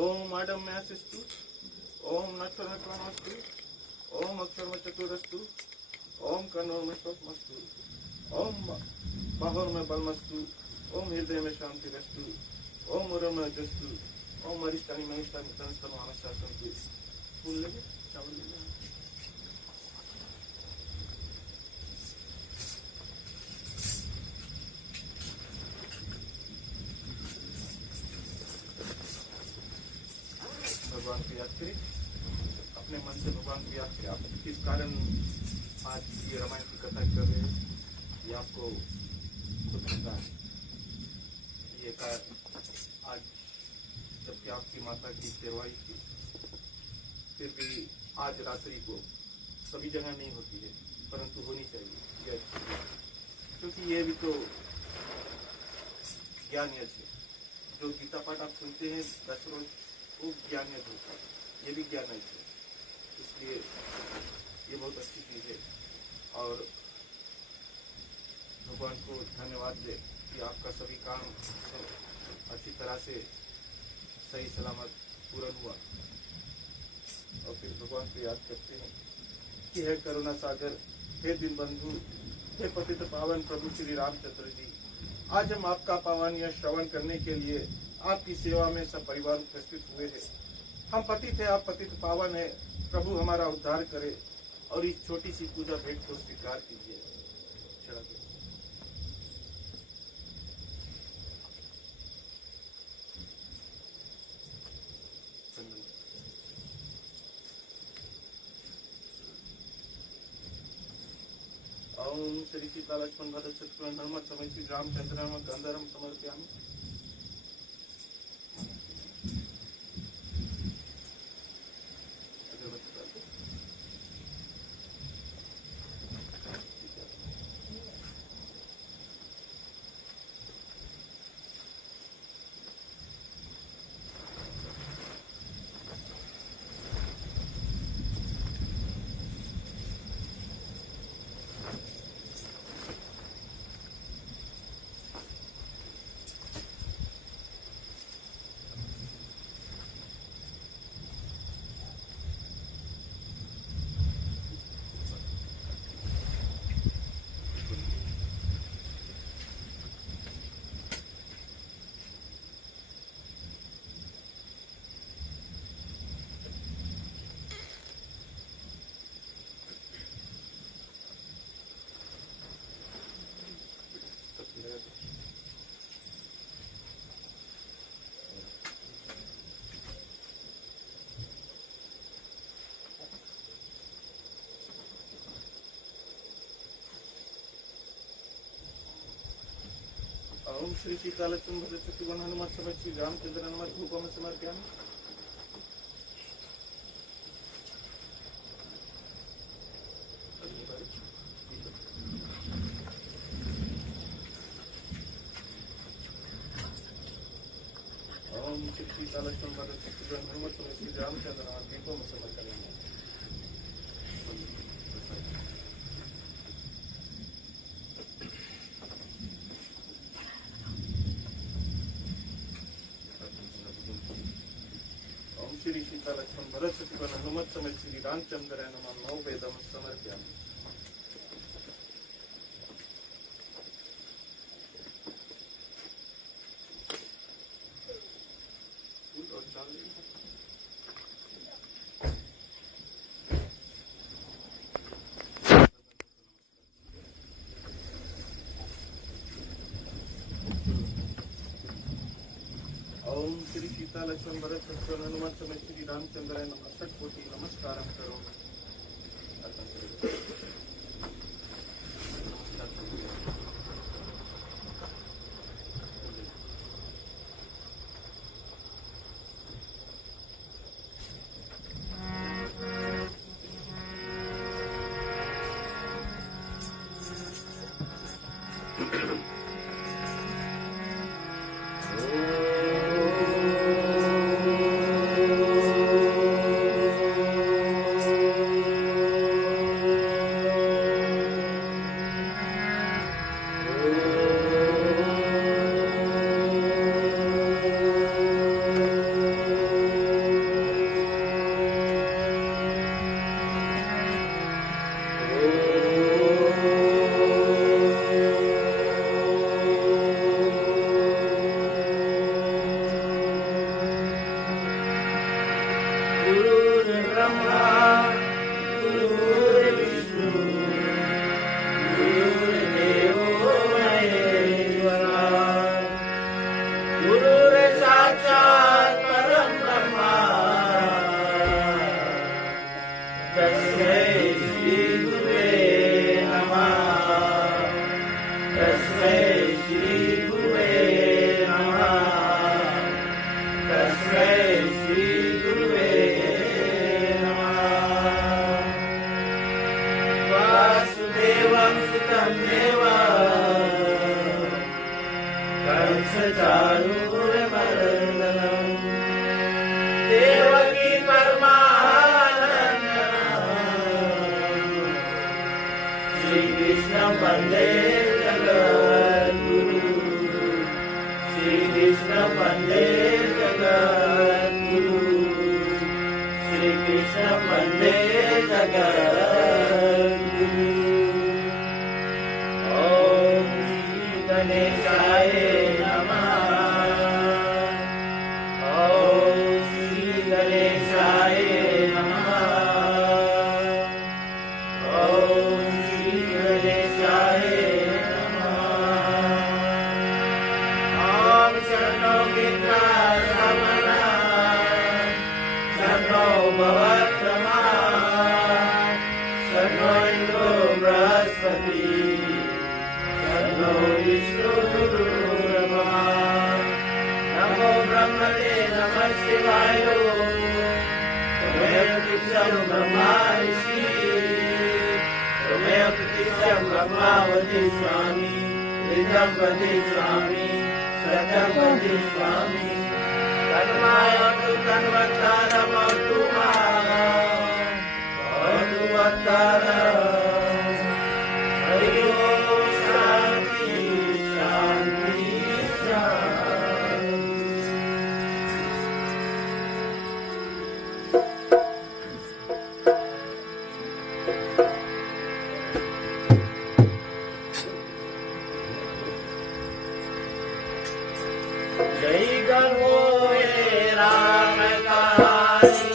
ओम आडम्यासिस्तु, ओम नक्षत्रमस्तु, ओम अक्षरम चतुरस्तु, ओम कर्णोर्म स्वप्नस्तु, ओम बाहुर में बलमस्तु, ओम हृदय में शांतिरस्तु, ओम उरम में जस्तु, ओम अरिष्टानी महिष्टानी तनस्तनु आमशासन्तु। फूल लेंगे, चावल लेंगे। भगवान को याद करें, अपने मन से भगवान को याद करें। आप किस कारण आज ये रामायण की कथा कर रहे हैं, ये आपको खुद पता है। ये आज जबकि आपकी माता की सेवाई थी, फिर भी आज रात्रि को सभी जगह नहीं होती है, परंतु होनी चाहिए, क्योंकि ये भी तो ज्ञान यज्ञ है। जो गीता पाठ आप सुनते हैं 10 रोज, वो ज्ञान यज्ञ होता है, ये भी ज्ञान यज्ञ है। इसलिए ये बहुत अच्छी चीज है और भगवान को धन्यवाद दे कि आपका सभी काम अच्छी तरह से सही सलामत पूर्ण हुआ। और फिर भगवान को याद करते हैं कि हे करुणा सागर, हे दीन बंधु, हे पतित पावन प्रभु श्री रामचंद्र जी, आज हम आपका पावन यह श्रवण करने के लिए आपकी सेवा में सब परिवार उपस्थित हुए हैं। हम पतित है, आप पतित पावन है, प्रभु हमारा उद्धार करे और इस छोटी सी पूजा भेंट को स्वीकार कीजिए। चढ़ा दो। ओम श्री सीता लक्ष्मण भरत शत्रुघ्न हनुमत समय श्री रामचंद्र गंधर्व समर्पयामि। ओम श्री सीता लक्ष्मण भरत शत्रुघ्न हनुमत समय श्री रामचंद्र हनुमत धूपम समर्पयामि। ओम श्री सीता लक्ष्मण भरत शत्रुघ्न हनुमत समय श्री रामचंद्र हनुमत धूपम समर्पयामि। श्री सीता लक्ष्मण भरत शत्रुघ्न हनुमत समय श्री रामचंद्र हनुमान नौ वेदम समर्पयामि। ओम श्री सीता लक्ष्मण भरत शत्रुघ्न हनुमत समय श्री रामचंद्र नमः षट्कोटि नमस्कारम करोमि। कंसचारूरमर्दनम् देवकी परमानन्दम् श्रीकृष्ण वन्दे जगद्गुरु श्रीकृष्ण वन्दे जगद्गुरु श्रीकृष्ण वन्दे जगद्गुरु ॐ श्री गणेशाय नमः ॐ श्री गणेशाय नमः ॐ श्री गणेशाय नमः ॐ शन्नो मित्राः श्रवणः शन्नो भवत्तमः शन्नो इन्द्रो बृहस्पतिः शन्नो विष्णुरुर्मा नमो ब्रह्मणे नमः शिवाय त्वमेव प्रत्यक्षं ब्रह्मा ऋषि त्वमेव प्रत्यक्षं ब्रह्मा वदिष्यामि वेदं वदिष्यामि सत्यं वदिष्यामि तन्मायतु तन्वत्तारमतु मातु वत्तारम् हरि ओम शांति शांति शांति जय गो राम कहानी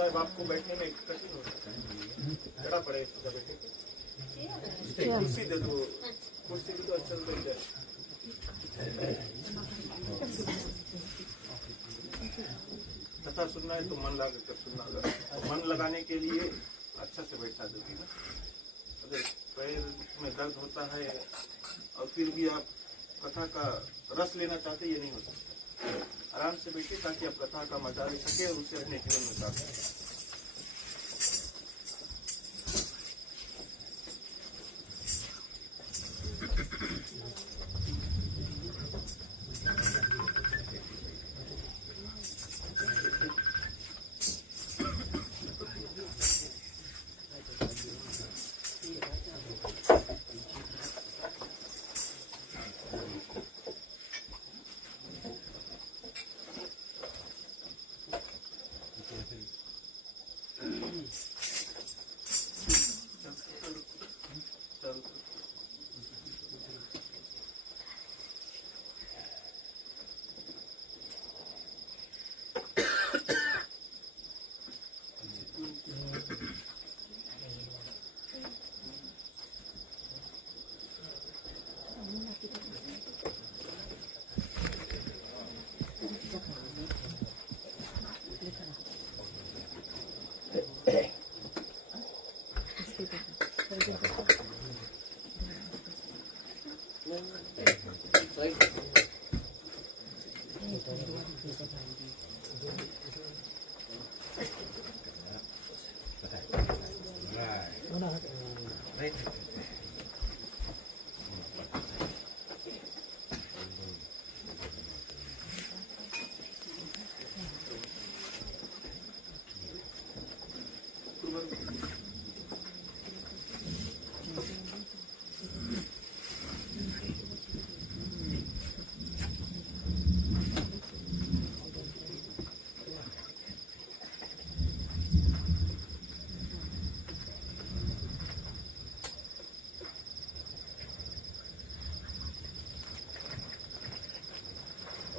साहब आपको बैठने में कठिन हो सकता है, जड़ा पड़े इस जगह पे। कुर्सी दे दो, कुर्सी दे दो, अच्छा बैठ जाए। कथा सुनना है तो मन लगा कर सुनना होगा। मन लगाने के लिए अच्छा से बैठा दोगे ना। अगर पैर में दर्द होता है और फिर भी आप कथा का रस लेना चाहते, ये नहीं हो सकता। ध्यान से बैठिए ताकि आप कथा का मजा ले सके और उसे अपने जीवन में उतार सकें।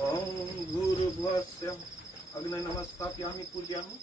ओम भूर्भुवस्सुः अग्ने नमस्तापयामि पूजयामि।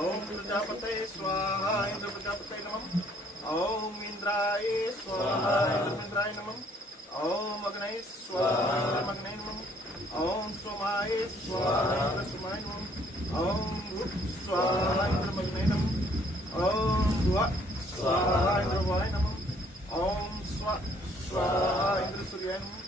ओम प्रजापते स्वाहा इंद्र प्रजापते नमः। ओम इंद्राय स्वाहा इंद्राय नमः। ओम अग्नये स्वाहा अग्नये नमः। ओम सोमाय स्वाहा सोमाय नमः। ओम भूः स्वाहा इंद्रमग्नये नमः। ओम भुवः स्वाहा इंद्रवाय नमः। ओम स्वः स्वाहा इंद्र सूर्याय नमः।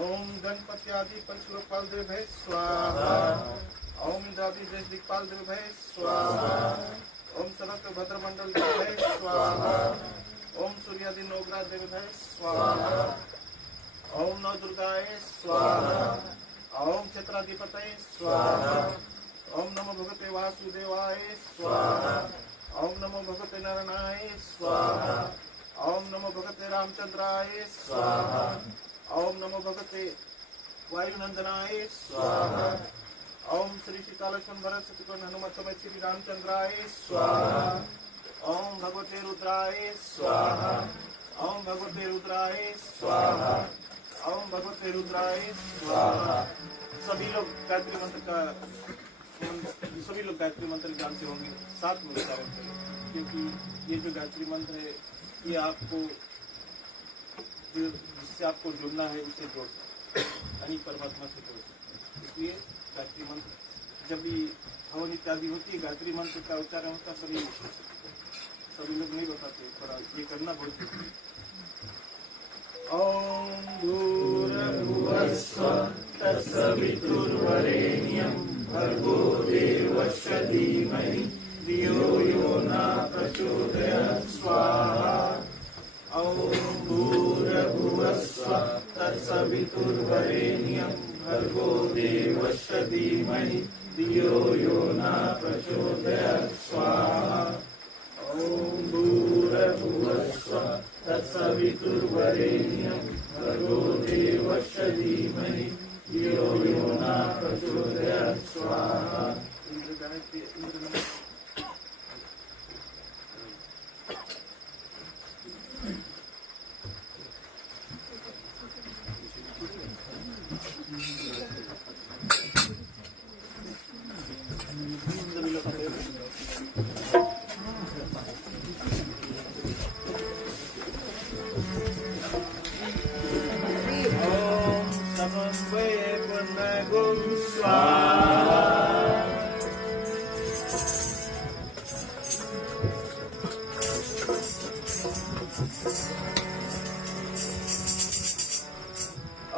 ओम गणपति आदि पंचलोकपाल देवभय स्वाहा। ओम इंद्रादि देश दिक्पाल देवभय स्वाहा। ओम समस्त भद्रमंडल देवभय स्वाहा। ओम सूर्यादि नवग्रह देवभय स्वाहा। ओम नव दुर्गाय स्वाहा। ओम क्षेत्राधिपतये स्वाहा। ओम नमो भगवते वासुदेवाय स्वाहा। ओम नमो भगवते नारायणाय स्वाहा। ओम नमो भगवते रामचंद्राय स्वाहा ओम नमो भगवते वायुनंदनाय स्वाहा ओम श्री सीतालक्ष्मण भरत शत्रुघ्न हनुमत समेत श्री रामचंद्राय स्वाहा ओम भगवते रुद्राय स्वाहा ओम भगवते रुद्राय स्वाहा ओम भगवते रुद्राय स्वाहा। सभी लोग गायत्री मंत्र जानते होंगे, साथ में उच्चारण करें, क्योंकि ये जो गायत्री मंत्र है ये आपको जिससे आपको जुड़ना है उससे जोड़ सकते, यानी परमात्मा से जोड़ सकते। इसलिए गायत्री मंत्र जब भी हवन इत्यादि होती है, गायत्री मंत्र का उच्चारण होता सभी लोग नहीं बताते, थोड़ा ये करना बहुत जरूरी है। ओम भूर्भुवस्सुः तत्सवितुर्वरेण्यं भर्गो देवस्य धीमहि धियो यो न प्रचोदयात् स्वाहा। ओम भूर्भुवस्सुः तत्सवितुर्वरेण्यं भर्गो देवस्य धीमहि धियो यो न प्रचोदयात् स्वाहा। ओम भूर्भुवस्सुः तत्सवितुर्वरेण्यं भर्गो देवस्य धीमहि धियो यो न प्रचोदयात् स्वाहा। इंद्र गायत्री इंद्र नमः। सभी लोग खड़े हो। समन्वये पुनर्गुं स्वाहा।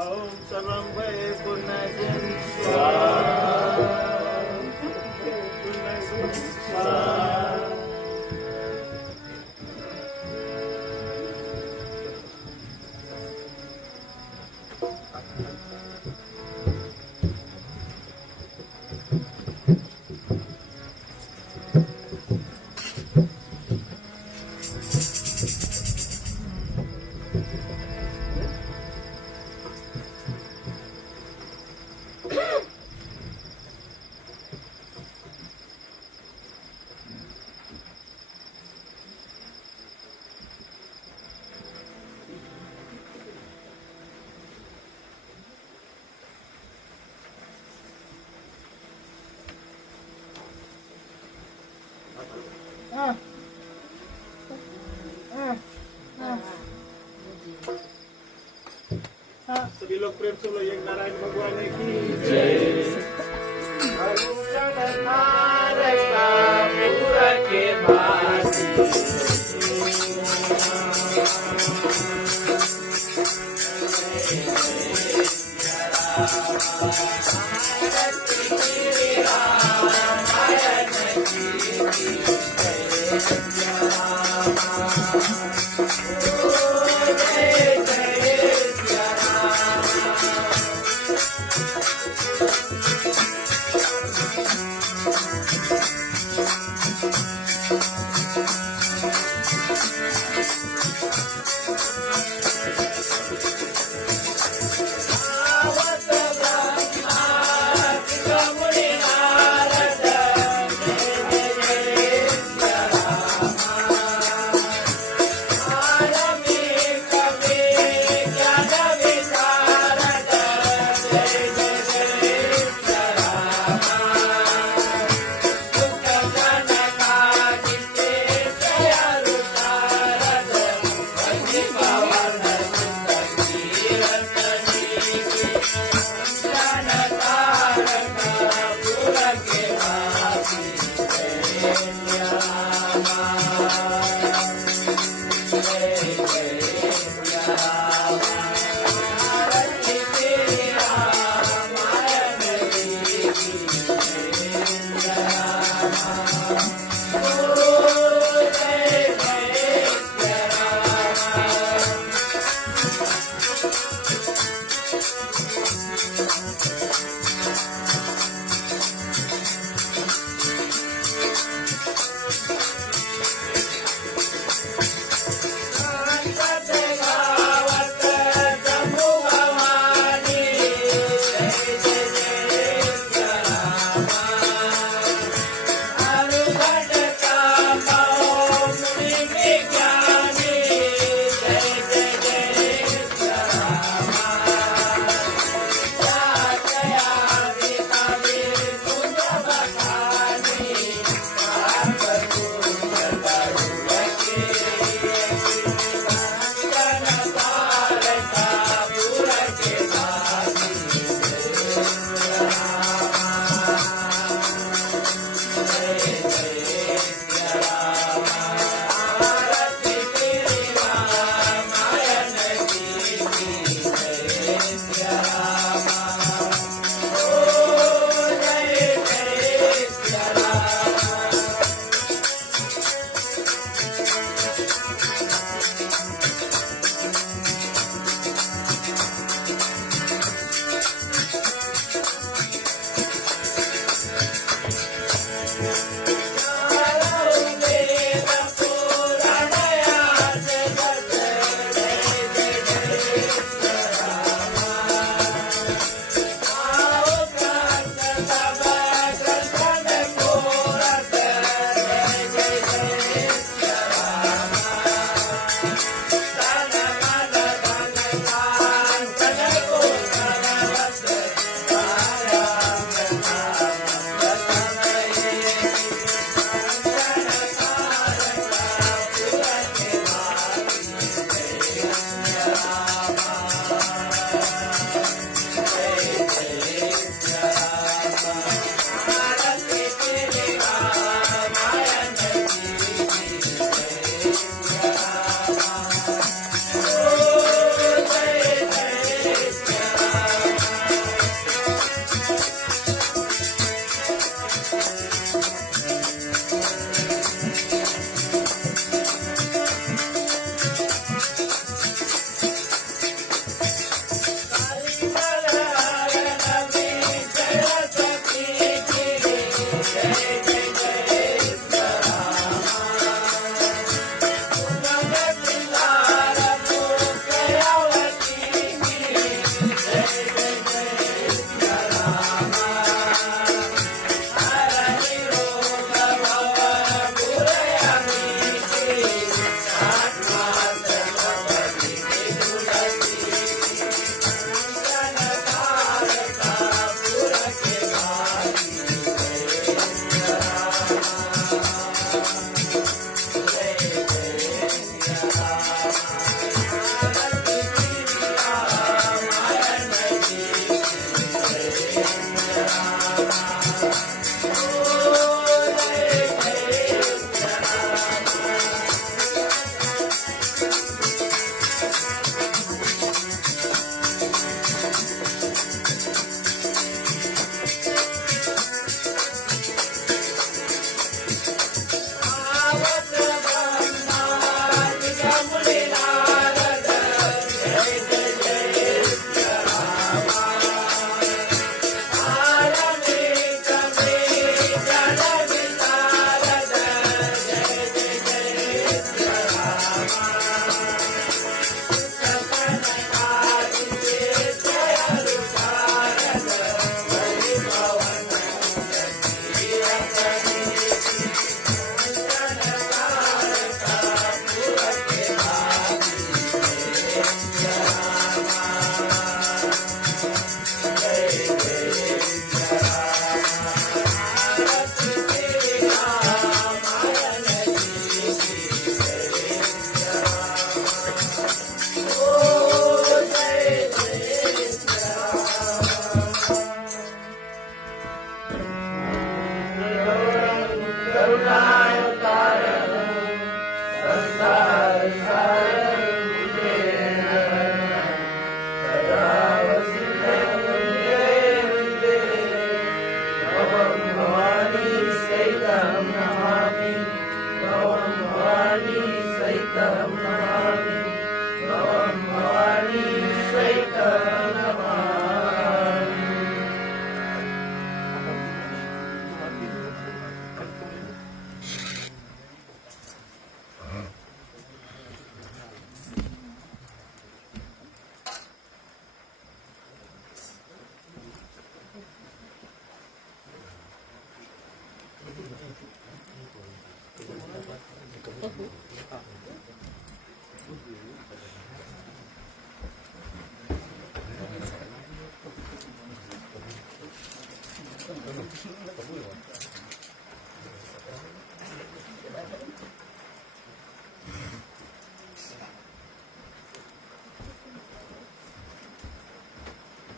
ओम समन्वये पुनर्गुं स्वाहा। पुनर्गुं स्वाहा। सभी लोग प्रेम से बोलो एक नारायण भगवान की जय। के भाती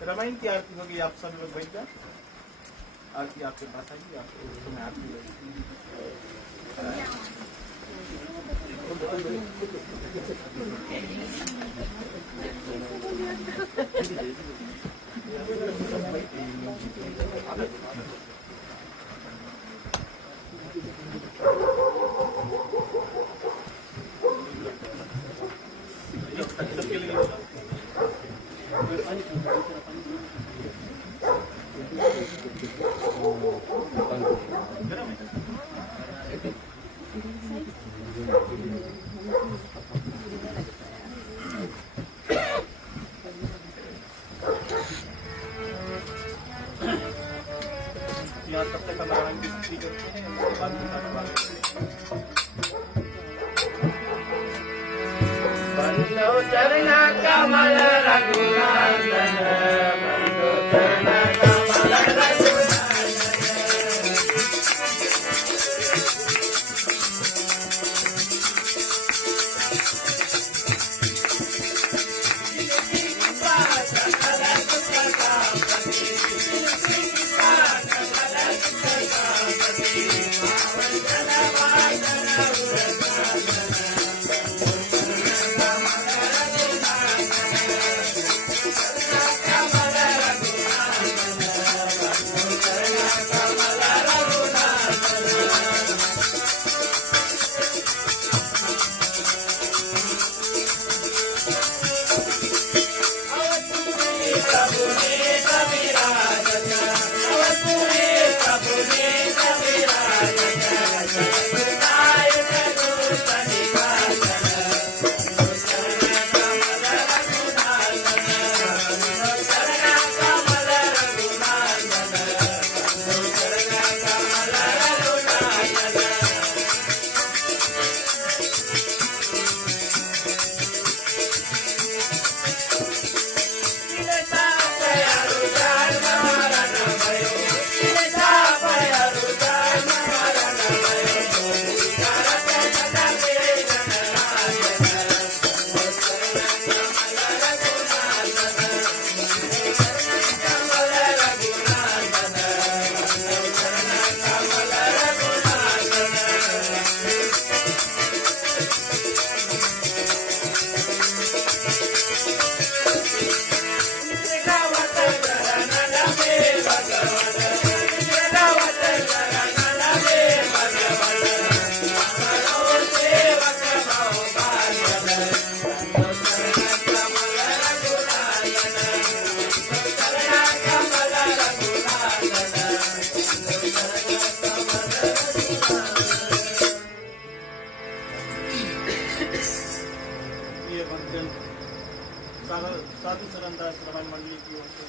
रामायण की आरती होगी, आप सब लोग बैठ जाए। आरती आपके पास आएगी, आपको उस समय आरती यहाँ तब तक हम आराम की स्थिति करते हैं, उसके बाद बंदो चरना कमल रघुनंदन, बंदो चरना कमल रघुनंदन। साधु चरणदास रामायण मंडली की ओर से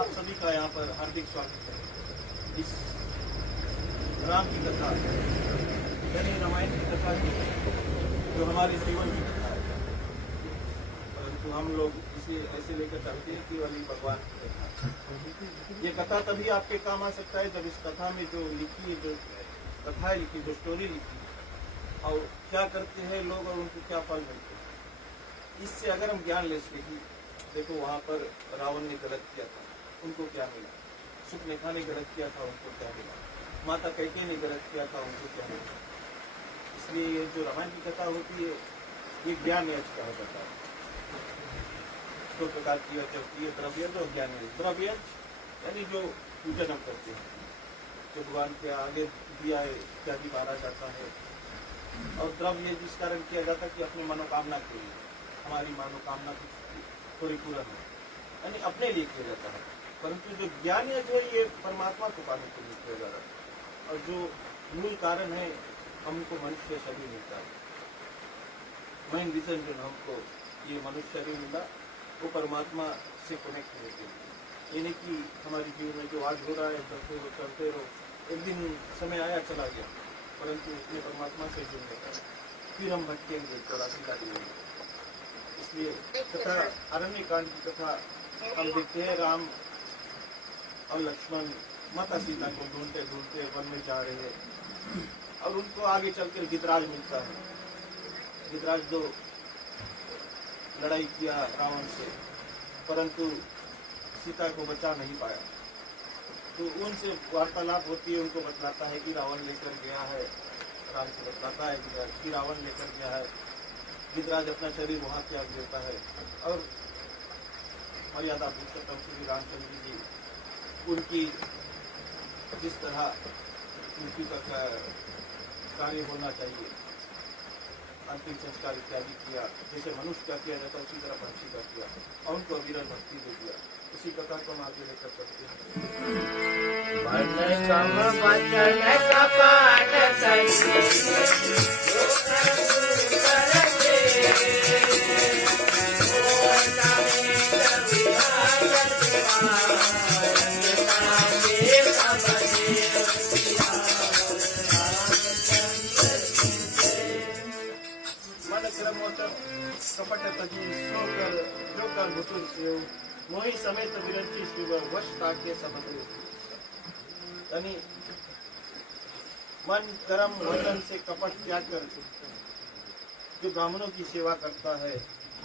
आप सभी का यहाँ पर हार्दिक स्वागत है। इस राम की कथा यानी रामायण की कथा जो हमारे जीवन की कथा है, परंतु हम लोग इसे ऐसे लेकर चलते हैं कि वाली भगवान की कथा। ये कथा तभी आपके काम आ सकता है जब इस कथा में जो लिखी, जो कथा लिखी, जो स्टोरी लिखी और क्या करते हैं लोग और उनको क्या फल मिलते हैं, इससे अगर हम ज्ञान ले सके। देखो वहाँ पर रावण ने गलत किया था, उनको क्या मिला, सुपनेखा ने गलत किया था, उनको क्या मिला, माता कैकेयी ने गलत किया था, उनको क्या मिला। इसलिए ये जो रामायण की कथा होती है ये ज्ञान यज्ञ कहा जाता है। दो प्रकार की यज्ञ होती है, द्रव्य यज्ञ और ज्ञान यज्ञ। द्रव्य यज्ञ यानी जो पूजन हम करते हैं, जो भगवान के आगे दिया इत्यादि बारा जाता है, और द्रव्य जिस कारण किया जाता है कि अपनी मनोकामना के लिए, हमारी मनोकामना थोड़ी पूरा है, यानी अपने लिए किया जाता है। परंतु जो ज्ञान यज्ञ है ये परमात्मा को पाने के लिए किया जा रहा है, और जो मूल कारण है हमको मनुष्य शरीर मिलता है। मेन रीजन जो हमको ये मनुष्य शरीर मिला वो परमात्मा से कनेक्ट होने के लिए, यानी कि हमारे जीवन में जो आज हो रहा है चलते रहो, एक दिन समय आया चला गया, परंतु उसमें परमात्मा से जुड़ने का फिर हम भटकेंगे, थोड़ा सीधा दिएंगे। इसलिए कथा अरण्य कांड की कथा हम देखते हैं, राम और लक्ष्मण माता सीता को ढूंढते ढूंढते वन में जा रहे हैं और उनको आगे चलकर गिदराज मिलता है। गिदराज जो लड़ाई किया रावण से, परंतु सीता को बचा नहीं पाया। तो उनसे वार्तालाप होती है, उनको बतलाता है कि रावण लेकर गया है, राम को बतलाता है कि रावण लेकर गया है। गिदराज अपना शरीर वहां त्याग देता है और मर्यादा पुरुषोत्तम श्री रामचंद्र जी उनकी जिस तरह उनकी का कार्य होना चाहिए, अंतिम संस्कार इत्यादि किया, जैसे मनुष्य का किया जाता उसी तरह पक्षी का किया और उनको अविरल भक्ति दे दिया। इसी कथा को हम आगे लेकर चलते हैं। मन कम वचन कपट मन क्रम वचन कपट तजी सो कर जो कर भुसुर सेव मोही समेत विरंची शिव वश ताके सबद। यानी मन कर्म वचन से कपट त्याग कर जो ब्राह्मणों की सेवा करता है,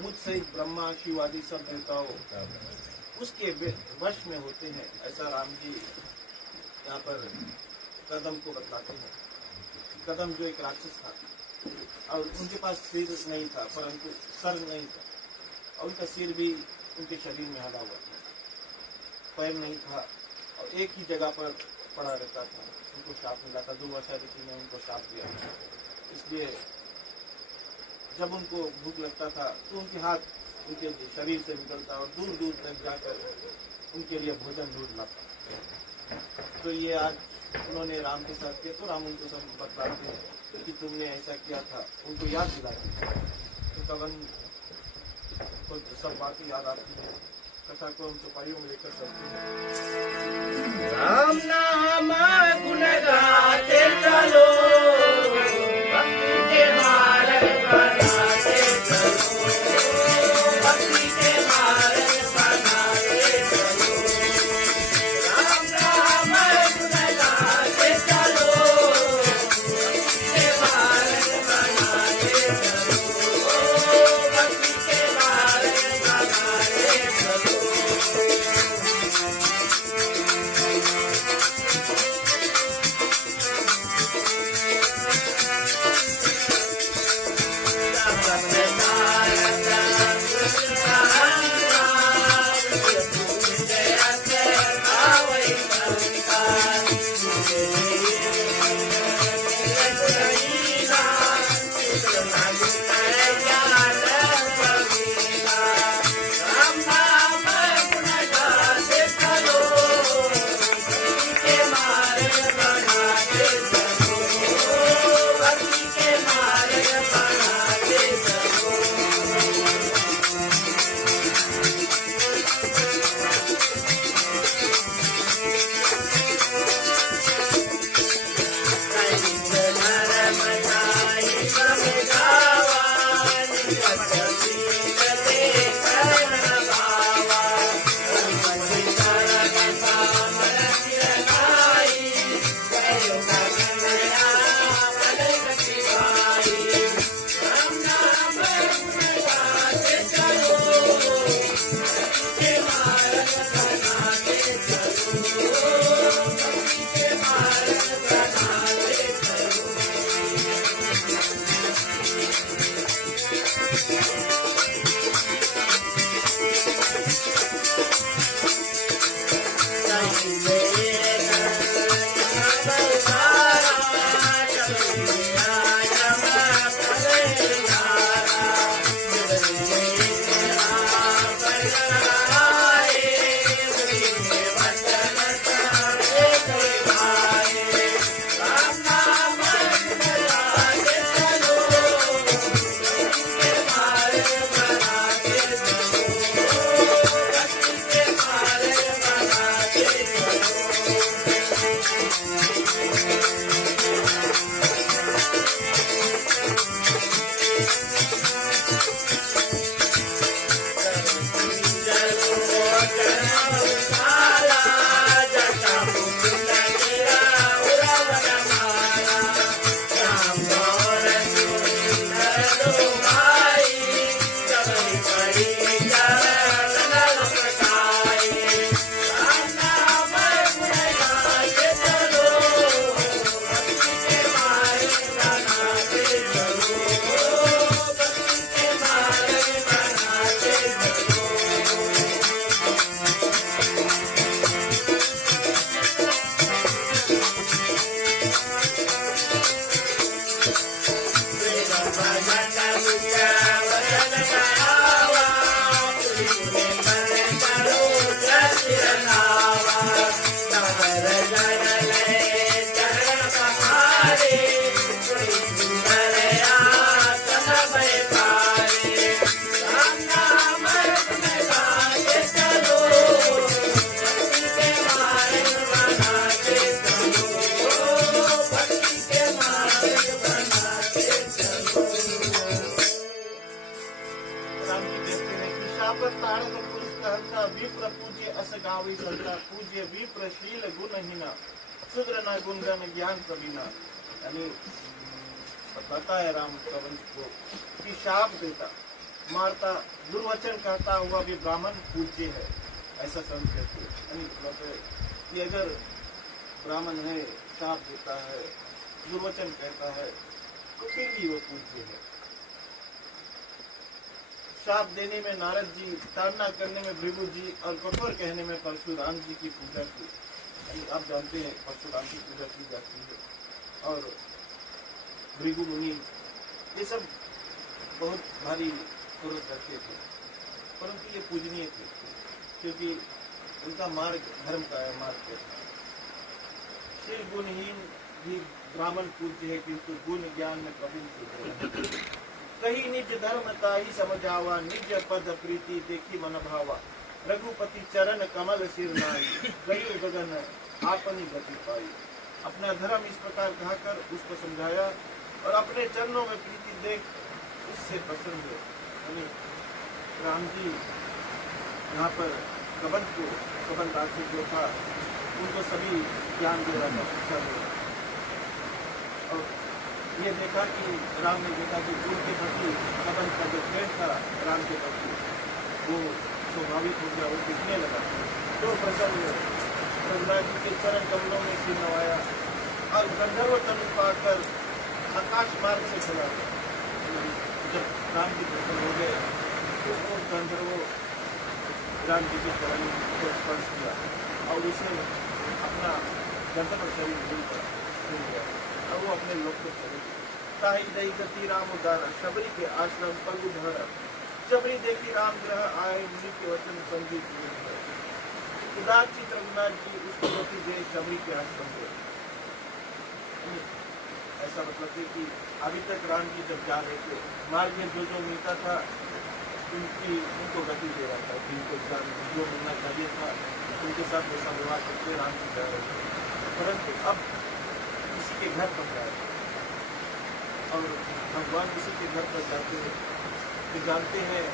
मुझ सहित ब्रह्मा शिव आदि सब देवताओं उसके वश में होते हैं। ऐसा राम जी यहाँ पर कदम को बतलाते हैं। कदम जो एक राक्षस था और उनके पास सिर नहीं था, परंतु सर नहीं था और उनका सिर भी उनके शरीर में हला हुआ था, पैर नहीं था और एक ही जगह पर पड़ा रहता था। उनको श्राप मिला था, दुर्वासा ऋषि ने उनको श्राप दिया था। इसलिए जब उनको भूख लगता था तो उनके हाथ उनके शरीर से निकलता और दूर दूर तक जाकर उनके लिए भोजन ढूंढ लाता। तो ये आज उन्होंने राम के साथ किया, तो राम उनको सब बतलाते हैं कि तुमने ऐसा किया था, उनको याद दिलाते। तो कवन को सब बातें याद आती है। कथा को हम चौपाइयों में लेकर चलते हैं। राम नाम गुण गाते चलो, भक्ति के मार्ग बनाते चलो, भक्ति के मार्ग बनाते चलो। राम नाम गुण गाते चलो, भक्ति के मार्ग बनाते चलो, भक्ति के मार्ग बनाते चलो। सुने मन करो सिर नावा नवर जन ले चरण पहारे कोई सुंदर आसन बैठारे राम नाम में गाते चलो भक्ति के मार्ग बनाते चलो भक्ति के मार्ग बनाते चलो। राम जी कहते हैं कि शापत ताड़क पुरुष कहता विप्र पूज्य अस गावी संता पूज्य विप्र शील गुणहीना शूद्र न गुणगन ज्ञान प्रवीणा। यानी बताता है राम कवि को कि शाप देता मारता दुर्वचन कहता हुआ भी ब्राह्मण पूज्य है, ऐसा संत कहते हैं। यानी मतलब है कि अगर ब्राह्मण है शाप देता है दुर्वचन कहता है तो फिर भी वो पूज्य है। शाप देने में नारद जी, ताड़ना करने में भृगु जी और कठोर कहने में परशुराम जी की पूजा की। आप जानते हैं परशुराम की पूजा की जाती है और भृगु मुनि ये सब बहुत भारी क्रोध रखते थे, परंतु ये पूजनीय थे क्योंकि उनका मार्ग धर्म का मार्ग है। श्री गुणहीन भी ब्राह्मण पूज्य है किंतु गुण ज्ञान में प्रवीण पूज्य है। कही निज धर्म ताही समझावा निज पद प्रीति देखी मन भावा रघुपति चरण कमल सिर नाई गई गगन आपनी गति पाई। अपना धर्म इस प्रकार कहकर उसको समझाया और अपने चरणों में प्रीति देख उससे प्रसन्न हुए। यानी राम जी यहाँ पर कबन राशि जो था उनको सभी ज्ञान दे रहा था, शिक्षा दे रहा था। और ये देखा कि राम ने देखा कि गुरु के प्रति कबन का जो प्रेम था राम के प्रति वो स्वाभाविक हो गया, वो दिखने लगा तो प्रसन्न हुए। रघुनाथ जी के चरण कमलों में सिर नवाया और गंधर्व तनु पाकर आकाश मार्ग से चला गया। जब राम जी प्रसन्न हो गए तो वो गंधर्व राम जी के चरण को स्पर्श किया और उसने अपना गंधर्व शरीर भूल गया और वो अपने लोक को चले गए। ताहि दई गति राम उदारा शबरी के आश्रम पल्लू धरा शबरी देखी राम ग्रह आए मुनि के वचन संगीत उदार चित रघुनाथ जी उसको रोटी दे शबरी के आश्रम गए। ऐसा मतलब है कि अभी तक राम जी जब जा रहे थे मार्ग में जो मिलता था उनको गति दे रहा था, जिनको जो मिलना चाहिए था उनके साथ वैसा व्यवहार करके राम जी जा रहे थे। परंतु अब किसी के घर पर जाए और भगवान किसी के घर पर जाते हैं तो जानते हैं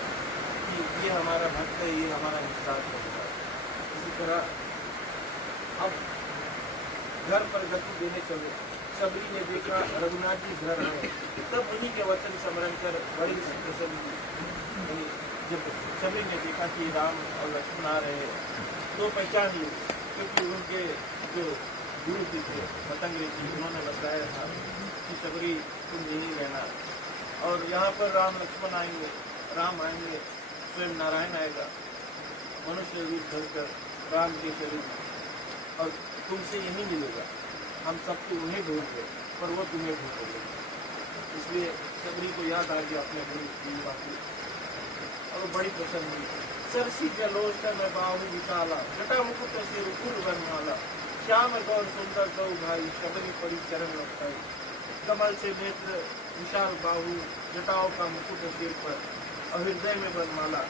कि ये हमारा भक्त है, ये हमारा विश्वास है। इसी तरह अब घर पर गति देने चले सबरी ने देखा रघुनाथ जी घर है तब उन्हीं के वचन स्मरण कर बड़ी प्रसन्न। जब सबरी ने देखा कि राम और लक्ष्मण आ रहे तो पहचान ली क्योंकि उनके जो गुरु जी थे पतंग जी उन्होंने बताया था कि सबरी तुम यहीं रहना और यहाँ पर राम लक्ष्मण आएंगे, राम आएंगे, स्वयं नारायण आएगा मनुष्य रूप धरकर राम के शरीर और तुमसे यही मिलेगा। हम सबको उन्हें ढूंढते पर वो तुम्हें ढूंढेंगे। इसलिए सबरी को याद आ गया अपने गुरु की बातें और बड़ी प्रसन्न हुई। सरसी जलोचन बाहु विशाला जटा मुकुट सिर फूल वनमाला श्याम गौर सुंदर गौ भाई शबरी पड़ी चरण लपटाई। कमल से नेत्र विशाल बाहु जटाओं का मुकुट सिर पर और हृदय में वनमाला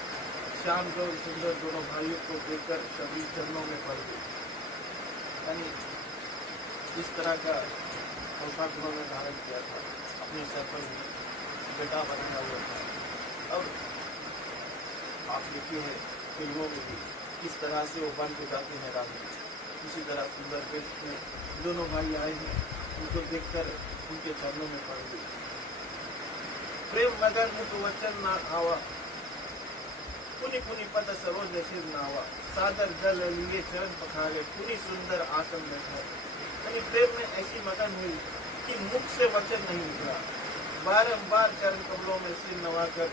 श्याम गौर सुंदर दोनों भाइयों को देखकर शबरी चरणों में पड़ गई। यानी इस तरह का पोशाक उन्होंने धारण किया था, अपने सर पर भी जटा बनाया हुआ था। अब आप देखिए हैं फिल्मों में भी किस तरह से वो बन के जाते हैं राम जी, इसी तरह सुंदर वेश में दोनों भाई आए हैं, उनको देखकर उनके चरणों में पड़ गई। प्रेम मगन मुख वचन न आवा पुनि पुनि पद सरोज सिर नावा सादर जल लिए चरण पखारे पुनि सुंदर आसन में है। यानी प्रेम में ऐसी मगन हुई कि मुख से वचन नहीं निकला, बारंबार चरण कमलों में सिर नवाकर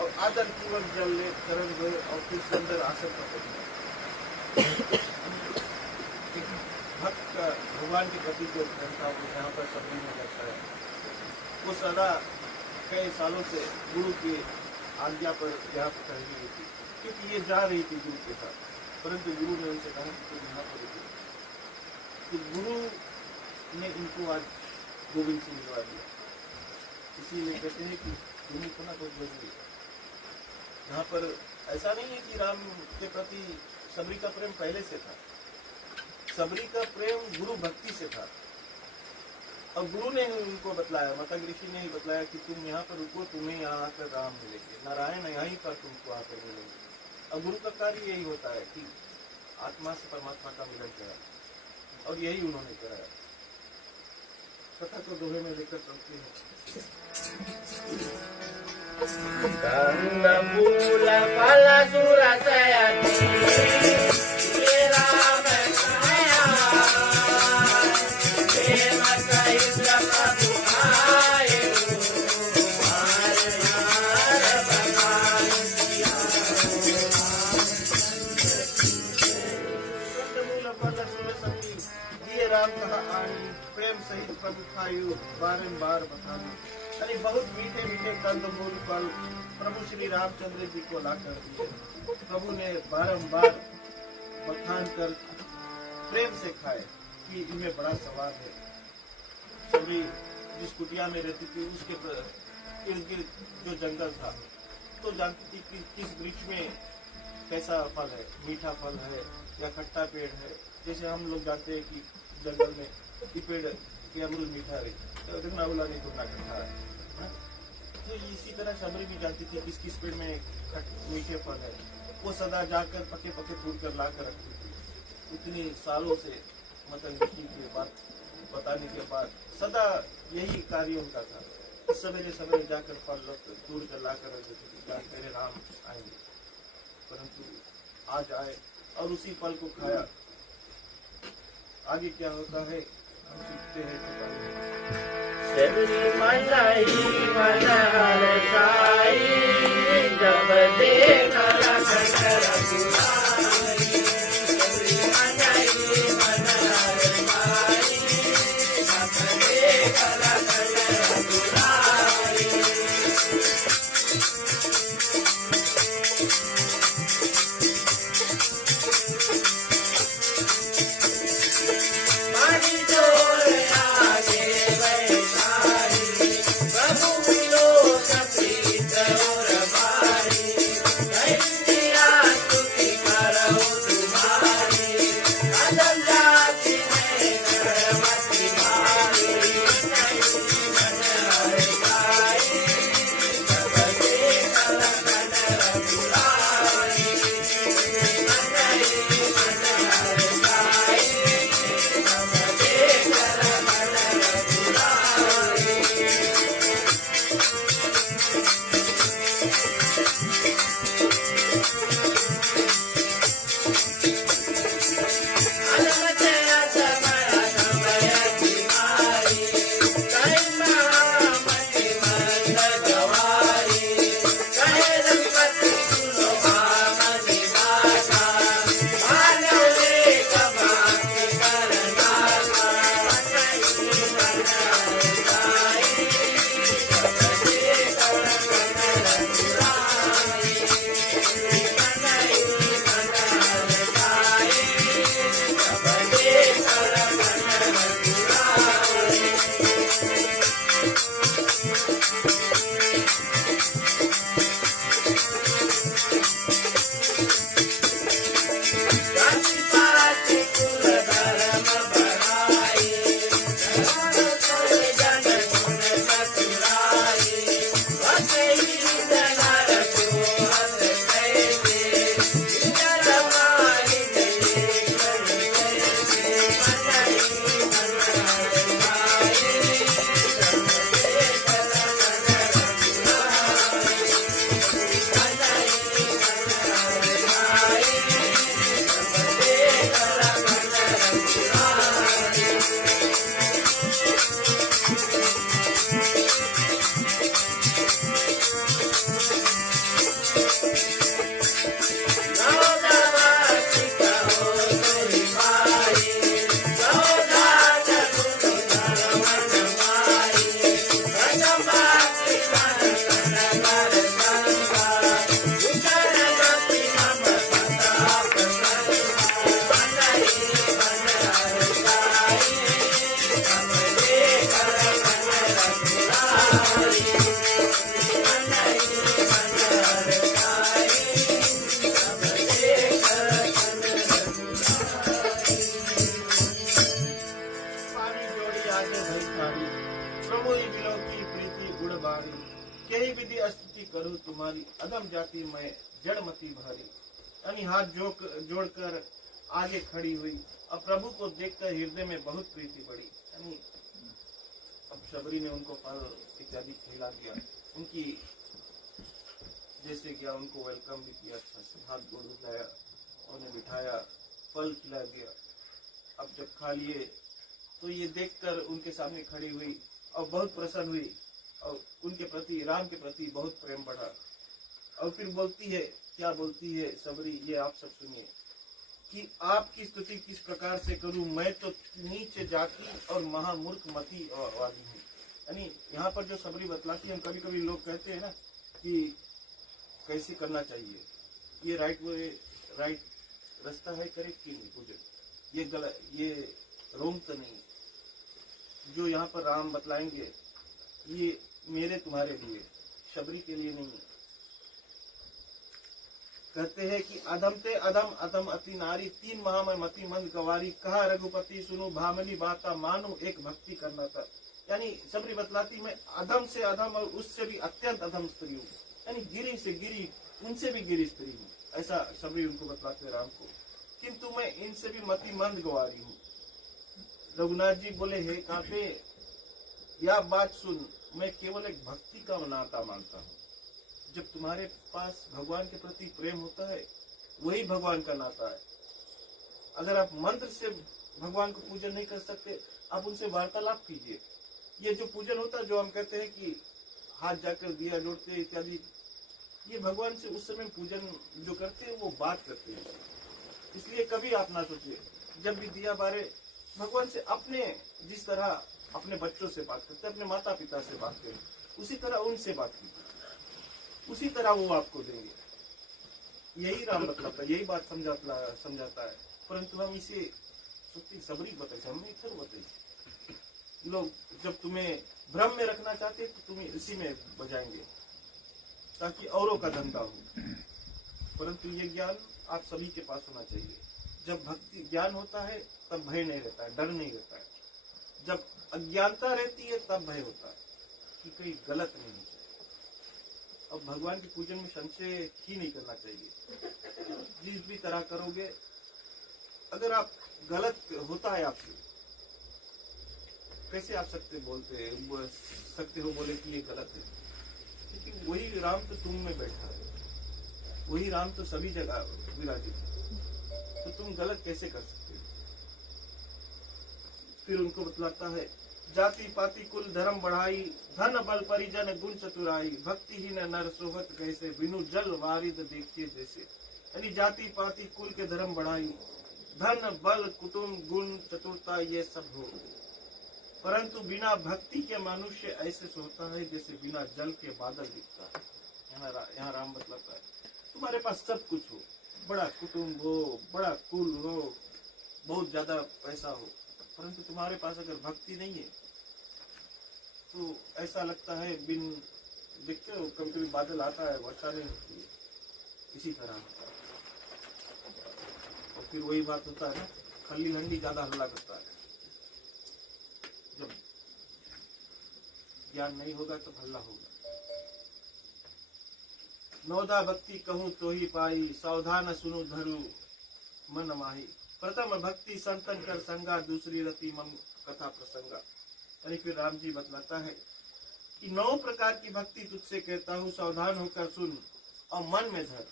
और आदर पूर्वक जल ले चरण धोए और फिर सुंदर आसन पर बैठे। भक्त का भगवान के प्रति जो प्रेम था वो यहाँ पर सबरी में दर्शाया। वो सदा कई सालों से गुरु की आज्ञा पर यहाँ पर ठहरी हुई थी। क्योंकि ये जा रही थी गुरु के साथ, परंतु गुरु ने उनसे कहा कि तुम यहाँ पर रुको। तो गुरु ने इनको आज गोविंद से मिलवा दिया। इसीलिए कहते हैं कि गुरु को ना बहुत जरूरी है। यहाँ पर ऐसा नहीं है कि राम के प्रति सबरी का प्रेम पहले से था, सबरी का प्रेम गुरु भक्ति से था। और गुरु ने ही उनको बतलाया, माता ऋषि ने ही बतलाया कि तुम यहाँ पर रुको, तुम्हें यहाँ आकर राम मिलेंगे, नारायण यहीं पर तुमको आकर मिलेंगे। और गुरु का कार्य यही होता है कि आत्मा से परमात्मा का मिलन कराया, और यही उन्होंने कराया। कथा को दोहे में लेकर चलते हैं। कंद फूल फल सुरसयति ये राम कन्हैया, प्रेम सहित प्रभु आए हार हार भगवान सिया। कंदमूल फल सुरसति ये राम कहा आनी, प्रेम सहित प्रभु खायु बारंबार बखानी। यानी बहुत मीठे मीठे कंदमूल फल प्रभु श्री रामचंद्र जी को लाकर दिए। प्रभु ने बारंबार बखान कर प्रेम से खाए कि इनमें बड़ा स्वाद है। सबरी जिस कुटिया में रहती थी उसके इर्द गिर्द जो जंगल था, तो जानती थी कि किस वृक्ष में कैसा फल है, मीठा फल है या खट्टा पेड़ है। जैसे हम लोग जानते हैं कि जंगल में कि पेड़ के अमरूद मीठा है, तो देखना बोला नहीं तुमना खट्टा है। तो इसी तरह सबरी भी जानती थी किस किस पेड़ में मीठे फल है। वो सदा जाकर पके पके तोड़ कर ला कर रखती थी। इतनी सालों से मतंग ऋषि के बाद बताने के बाद सदा यही कार्य उनका था। सवेरे सवेरे जाकर फल तोड़ कर ला कर रखती थी, मेरे राम आएंगे। परंतु आज आए और उसी फल को खाया। आगे क्या होता है हम सीखते हैं। सबरी मनाई मन हर्षाई, जब देखा लखन रघुराई। सबरी मनाई मन हर्षाई, जब देखा लखन रघुराई। मारी डोर आगे बैठाई, प्रभु मिलो सप्रीत और भाई। इंदिरा स्तुति का तुम्हारी अदम जाति में जड़मती भारी। यानी हाथ जोड़कर आगे खड़ी हुई। अब प्रभु को देखकर हृदय में बहुत प्रीति बढ़ी। यानी अब शबरी ने उनको फल इत्यादि खिला दिया, उनकी जैसे क्या उनको वेलकम भी किया, अच्छा से हाथ गोड़ मिलाया, उन्हें बिठाया, फल खिला दिया। अब जब खा लिए तो ये देखकर उनके सामने खड़ी हुई और बहुत प्रसन्न हुई और उनके प्रति, राम के प्रति बहुत प्रेम बढ़ा। और फिर बोलती है, क्या बोलती है शबरी, ये आप सब सुनिए कि आपकी स्तुति किस प्रकार से करूं, मैं तो नीच जाति और महामूर्ख मती वाली हूँ। यानी यहाँ पर जो शबरी बतलाती है, हम कभी कभी लोग कहते हैं ना कि कैसे करना चाहिए, ये राइट रास्ता है, करेक्ट की नहीं पूजन, ये गलत, ये रोंग तो नहीं। जो यहाँ पर राम बतलाएंगे ये मेरे तुम्हारे लिए, शबरी के लिए नहीं है। कहते हैं कि अधम ते अधम अधम अति नारी, तीन माह में मति मंद गवारी, कहा रघुपति सुनो भामनी बाता, मानो एक भक्ति करना था। यानी शबरी बतलाती, मैं अधम से अधम और उससे भी अत्यंत अधम स्त्री हूँ, यानी गिरी से गिरी, उनसे भी गिरी स्त्री हूँ। ऐसा शबरी उनको बतलाते राम को, किंतु मैं इनसे भी मति मंद गवारी हूँ। रघुनाथ जी बोले, हे कांपे, यह बात सुन, मैं केवल एक भक्ति का नाता मानता हूँ। जब तुम्हारे पास भगवान के प्रति प्रेम होता है, वही भगवान का नाता है। अगर आप मंत्र से भगवान को पूजन नहीं कर सकते, आप उनसे वार्तालाप कीजिए। ये जो पूजन होता है, जो हम कहते हैं कि हाथ जाकर दिया जोड़ते इत्यादि, ये भगवान से उस समय पूजन जो करते हैं वो बात करते हैं। इसलिए कभी आप ना सोचिए, जब भी दिया बारे, भगवान से अपने, जिस तरह अपने बच्चों से बात करते हैं, अपने माता पिता से बात करें, उसी तरह उनसे बात कीजिए, उसी तरह वो आपको देंगे। यही राम मतलब है, यही बात समझाता है। परंतु हम इसे सत्य सबरी बताइए, हम इधर बताइए। लोग जब तुम्हें भ्रम में रखना चाहते हैं तो तुम्हें इसी में बजाएंगे ताकि औरों का धंधा हो। परंतु ये ज्ञान आप सभी के पास होना चाहिए। जब भक्ति ज्ञान होता है तब भय नहीं रहता है, डर नहीं रहता है। जब अज्ञानता रहती है तब भय होता है कि कहीं गलत नहीं हो जाए। अब भगवान के पूजन में संशय ही नहीं करना चाहिए। जिस भी तरह करोगे, अगर आप गलत होता है आपसे, कैसे आप सकते हो बोले कि ये गलत है? लेकिन वही राम तो तुम में बैठा है, वही राम तो सभी जगह विराजित है, तो तुम गलत कैसे कर सकते हो? फिर उनको बतलाता है, जाति पाति कुल धर्म बढ़ाई, धन बल परिजन गुण चतुराई, भक्ति ही न नर सोहत कैसे, बिनु जल वारिद देखिए जैसे। यानी जाति पाति कुल के धर्म बढ़ाई, धन बल कुटुंब गुण चतुरता ये सब हो, परंतु बिना भक्ति के मनुष्य ऐसे सोता है जैसे बिना जल के बादल दिखता है। यहाँ राम बतलाता है, तुम्हारे पास सब कुछ हो, बड़ा कुटुंब हो, बड़ा कुल हो, बहुत ज्यादा पैसा हो, परंतु तुम्हारे पास अगर भक्ति नहीं है तो ऐसा लगता है बिन, देखते हो कभी कभी बादल आता है, वर्षा नहीं होती है, इसी तरह होता है। और फिर वही बात होता है ना, खली हंडी ज्यादा हल्ला करता है। जब ज्ञान नहीं होगा तो हल्ला होगा। नौदा भक्ति कहूँ तो ही पाई, सावधान सुनु धरु मन माही, प्रथम भक्ति संतन कर संगा, दूसरी रति मम कथा प्रसंगा। यानी फिर राम जी बतलाता है कि 9 प्रकार की भक्ति तुझसे कहता हूँ, सावधान होकर सुन और मन में धर।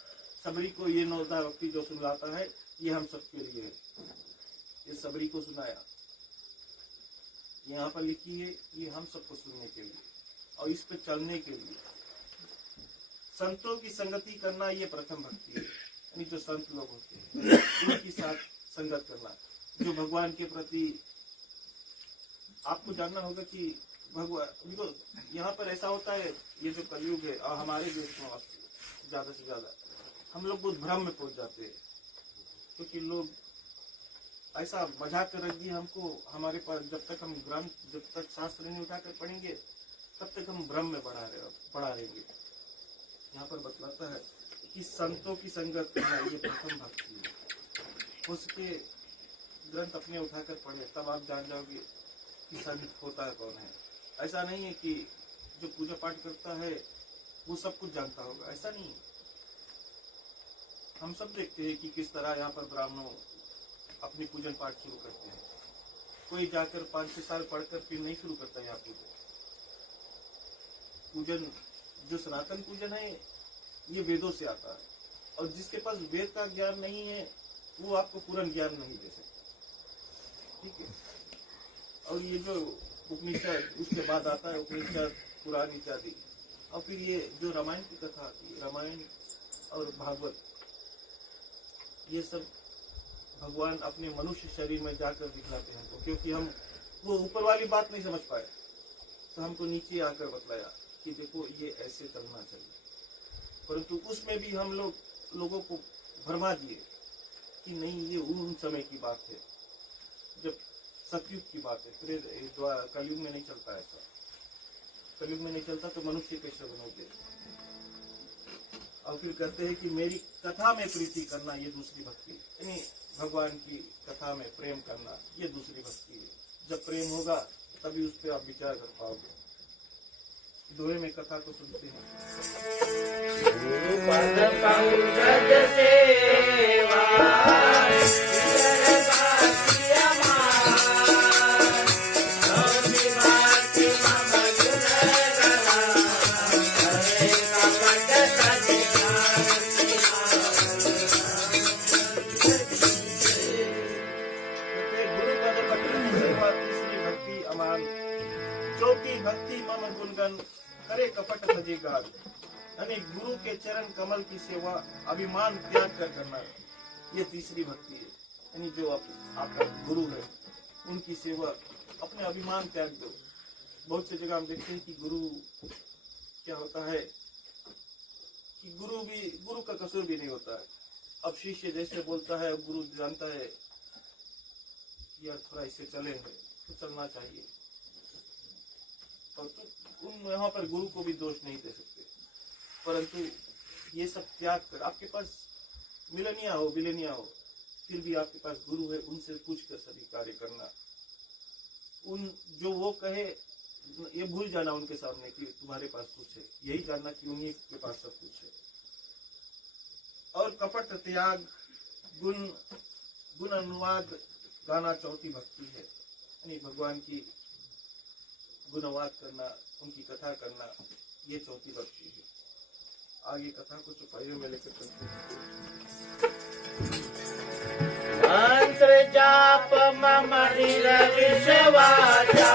सबरी को ये 9 भक्ति जो सुनाता है, ये हम सबके लिए है। ये सबरी को सुनाया, यहाँ पर लिखी है, ये हम सबको सुनने के लिए और इस पे चलने के लिए। संतों की संगति करना ये प्रथम भक्ति है। यानी जो संत लोग होते हैं उनकी साथ संगत करना, जो भगवान के प्रति, आपको जानना होगा कि भगवान, यहाँ पर ऐसा होता है, ये जो कलयुग है और हमारे देश में ज्यादा से ज्यादा हम लोग बहुत भ्रम में पहुंच जाते हैं, क्योंकि लोग ऐसा बजा कर रख दिए हमको। हमारे पास जब तक शास्त्र नहीं उठाकर पढ़ेंगे तब तक हम भ्रम में पढ़ा रहेंगे। यहाँ पर बतलाता है कि संतों की संगत करना ये प्रथम भक्ति है। हो सके ग्रंथ अपने उठाकर पढ़े, तब आप जान जाओगे कि संत होता है कौन है। ऐसा नहीं है कि जो पूजा पाठ करता है वो सब कुछ जानता होगा, ऐसा नहीं है। हम सब देखते हैं कि किस तरह यहाँ पर ब्राह्मणों अपनी पूजन पाठ शुरू करते हैं। कोई जाकर 5-6 साल पढ़कर फिर नहीं शुरू करता यहाँ पूजन। जो सनातन पूजन है ये वेदों से आता है, और जिसके पास वेद का ज्ञान नहीं है वो आपको पूर्ण ज्ञान नहीं दे सकता, ठीक है। और ये जो उपनिषद उसके बाद आता है, उपनिषद, पुराण इत्यादि, और फिर ये जो रामायण की कथा आती है, रामायण और भागवत, ये सब भगवान अपने मनुष्य शरीर में जाकर दिखलाते हैं हमको, क्योंकि हम वो ऊपर वाली बात नहीं समझ पाए, तो हमको नीचे आकर बतलाया कि देखो ये ऐसे चलना चाहिए। परंतु उसमें भी हम लोगों को भरमा दिए कि नहीं, ये उन समय की बात है जब सतयुग की बात है, फिर कलयुग में नहीं चलता ऐसा। कलयुग में नहीं चलता तो मनुष्य कैसे बनोगे। और फिर कहते हैं कि मेरी कथा में प्रीति करना ये दूसरी भक्ति है, यानी भगवान की कथा में प्रेम करना ये दूसरी भक्ति है। जब प्रेम होगा तभी उस पर आप विचार कर पाओगे। दोहे में कथा को सुनते हैं। चौथी भक्ति मम गुणगन करे कपट भजे गाद, यानी गुरु के चरण कमल की सेवा अभिमान त्याग कर करना, ये तीसरी भक्ति है। यानी जो आपका गुरु है उनकी सेवा, अपने अभिमान त्याग दो। बहुत सी जगह हम देखते हैं कि गुरु क्या होता है कि गुरु का कसूर भी नहीं होता है। अब शिष्य जैसे बोलता है, गुरु जानता है यार थोड़ा इससे चले हैं तो चलना चाहिए, तो यहाँ पर गुरु को भी दोष नहीं दे सकते। परंतु ये सब त्याग कर, आपके पास मिलनिया हो बिलनिया हो, फिर भी आपके पास गुरु है, उनसे पूछ कर सभी कार्य करना। उन जो वो कहे ये भूल जाना उनके सामने कि तुम्हारे पास कुछ है, यही जानना कि उन्हीं के पास सब कुछ है। और कपट त्याग गुण अनुवाद गाना चौथी भक्ति है, यानी भगवान की गुणवाद करना, उनकी कथा करना, ये चौथी भक्ति है। आगे कथा को चौपाइयों में लेकर चलते हैं। मंत्र जाप मम निरविषवाचा,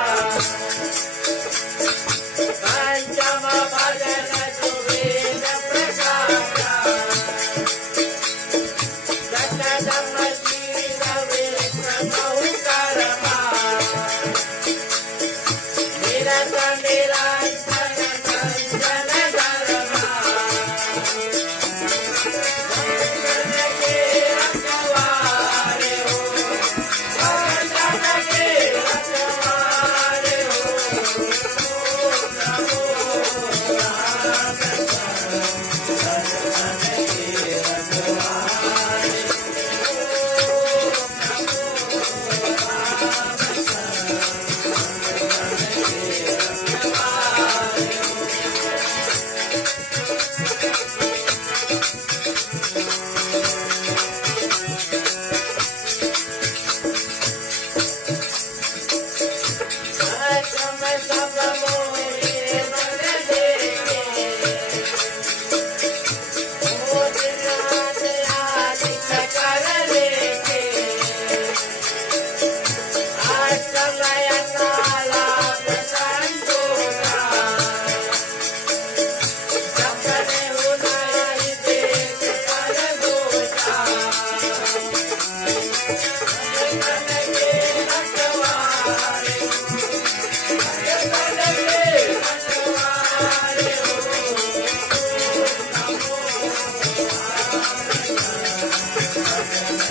पंचम भजन सुवेद प्रकाशा, सततम जीव विक्रमौ कर्मा, निरत निरंतर कंचन धर्मा, कंचन के रखवारे हो, कंचन के रखवारे हो, नमो राम कंचन के रखवारे Amen.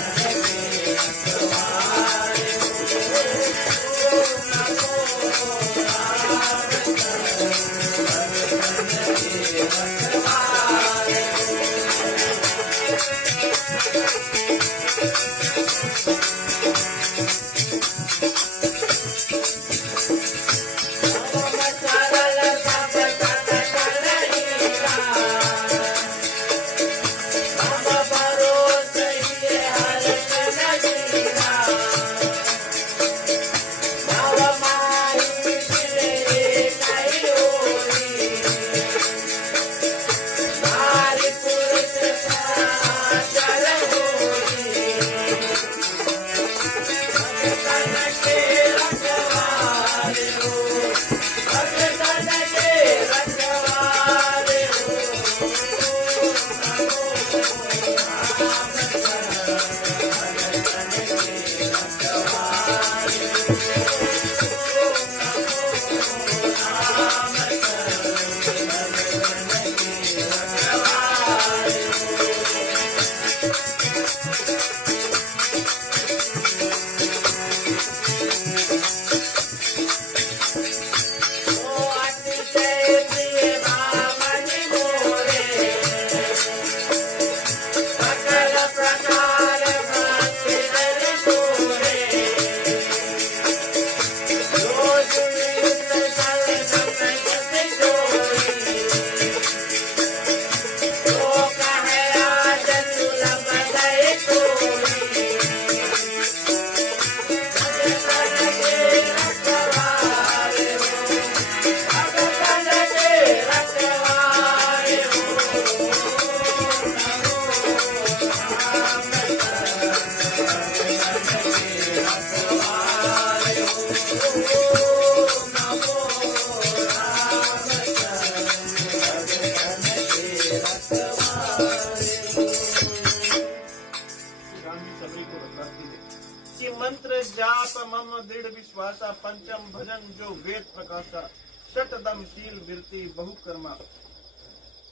अतिशय प्रिय भावनि मोरे सकल प्रकार भक्ति हरि तोरे रोज नित शरण जप जोड़ी तो कहे आज सुलभ दय तोरी भगतन के रखवारे हो भगतन के रखवारे हो गांधी सभी को बताते हैं कि मंत्र जाप मम दृढ़ विश्वासा पंचम भजन जो वेद प्रकाशा शतदम शील वृत्ति बहुकर्मा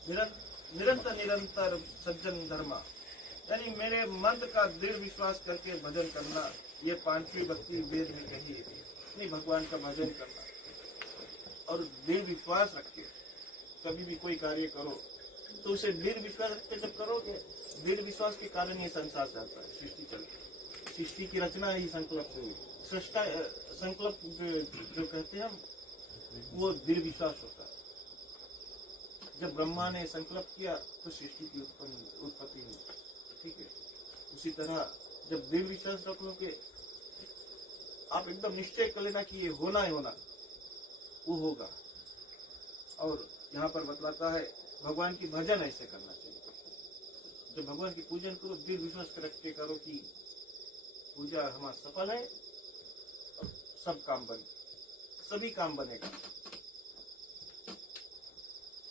निरंतर निरंतर सज्जन धर्मा। यानी मेरे मंत्र का दृढ़ विश्वास करके भजन करना, ये पांचवी भक्ति वेद में कही है। नहीं, भगवान का भजन करना और दृढ़ विश्वास रख के कभी भी कोई कार्य करो तो उसे दृढ़ विश्वास रखते जब करोगे, दृढ़ विश्वास के कारण ये संसार चलता है, सृष्टि चलती है। सृष्टि की रचना ही संकल्प से हुई। सृष्टा संकल्प जो कहते हैं हम, वो दृढ़ विश्वास होता है। जब ब्रह्मा ने संकल्प किया तो सृष्टि की उत्पत्ति हुई। ठीक है, उसी तरह जब दृढ़ विश्वास रख लोगे, आप एकदम निश्चय कर लेना कि ये होना ही होना, वो होगा। और यहाँ पर बतलाता है भगवान की भजन ऐसे करना चाहिए। जब भगवान की पूजन करो, दृढ़ विश्वास रख के करो कि पूजा हमारा सफल है और सब काम सभी काम बनेगा।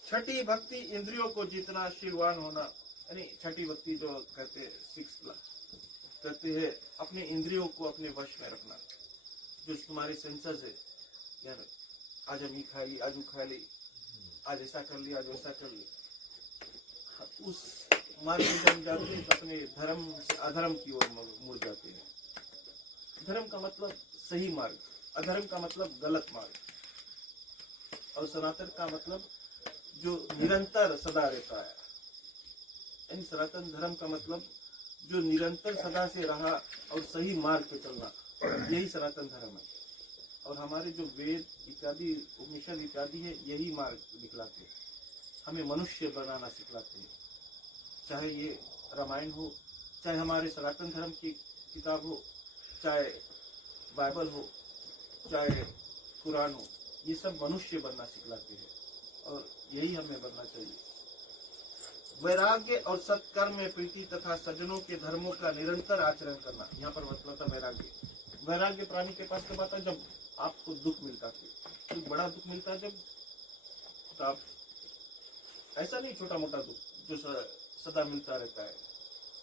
छठी भक्ति इंद्रियों को जीतना, शीलवान होना। यानी छठी भक्ति जो कहते हैं, कहते हैं अपने इंद्रियों को अपने वश में रखना। जो तुम्हारे सेंसर्स है, यार आज हम ये खा ली, आज वो खा ली, आज ऐसा कर लिया, आज वैसा कर लिया, उस मार्ग में जब जाते हैं तो अपने धर्म से अधर्म की ओर मुड़ जाते हैं। धर्म का मतलब सही मार्ग, अधर्म का मतलब गलत मार्ग, और सनातन का मतलब जो निरंतर सदा रहता है। यानी सनातन धर्म का मतलब जो निरंतर सदा से रहा और सही मार्ग पे चलना, यही सनातन धर्म है। और हमारे जो वेद इत्यादि, उपनिषद इत्यादि है, यही मार्ग दिखलाते हैं, हमें मनुष्य बनाना सिखलाते हैं। चाहे ये रामायण हो, चाहे हमारे सनातन धर्म की किताब हो, चाहे बाइबल हो, चाहे कुरान हो, ये सब मनुष्य बनना सिखलाते हैं और यही हमें बनना चाहिए। वैराग्य और सत्कर्म में प्रीति तथा सज्जनों के धर्मों का निरंतर आचरण करना। यहाँ पर मतलब था वैराग्य। वैराग्य प्राणी के पास कब आता है? जब आपको दुख मिलता है, तो बड़ा दुख मिलता है जब, तो आप ऐसा नहीं छोटा मोटा दुख जो सदा मिलता रहता है,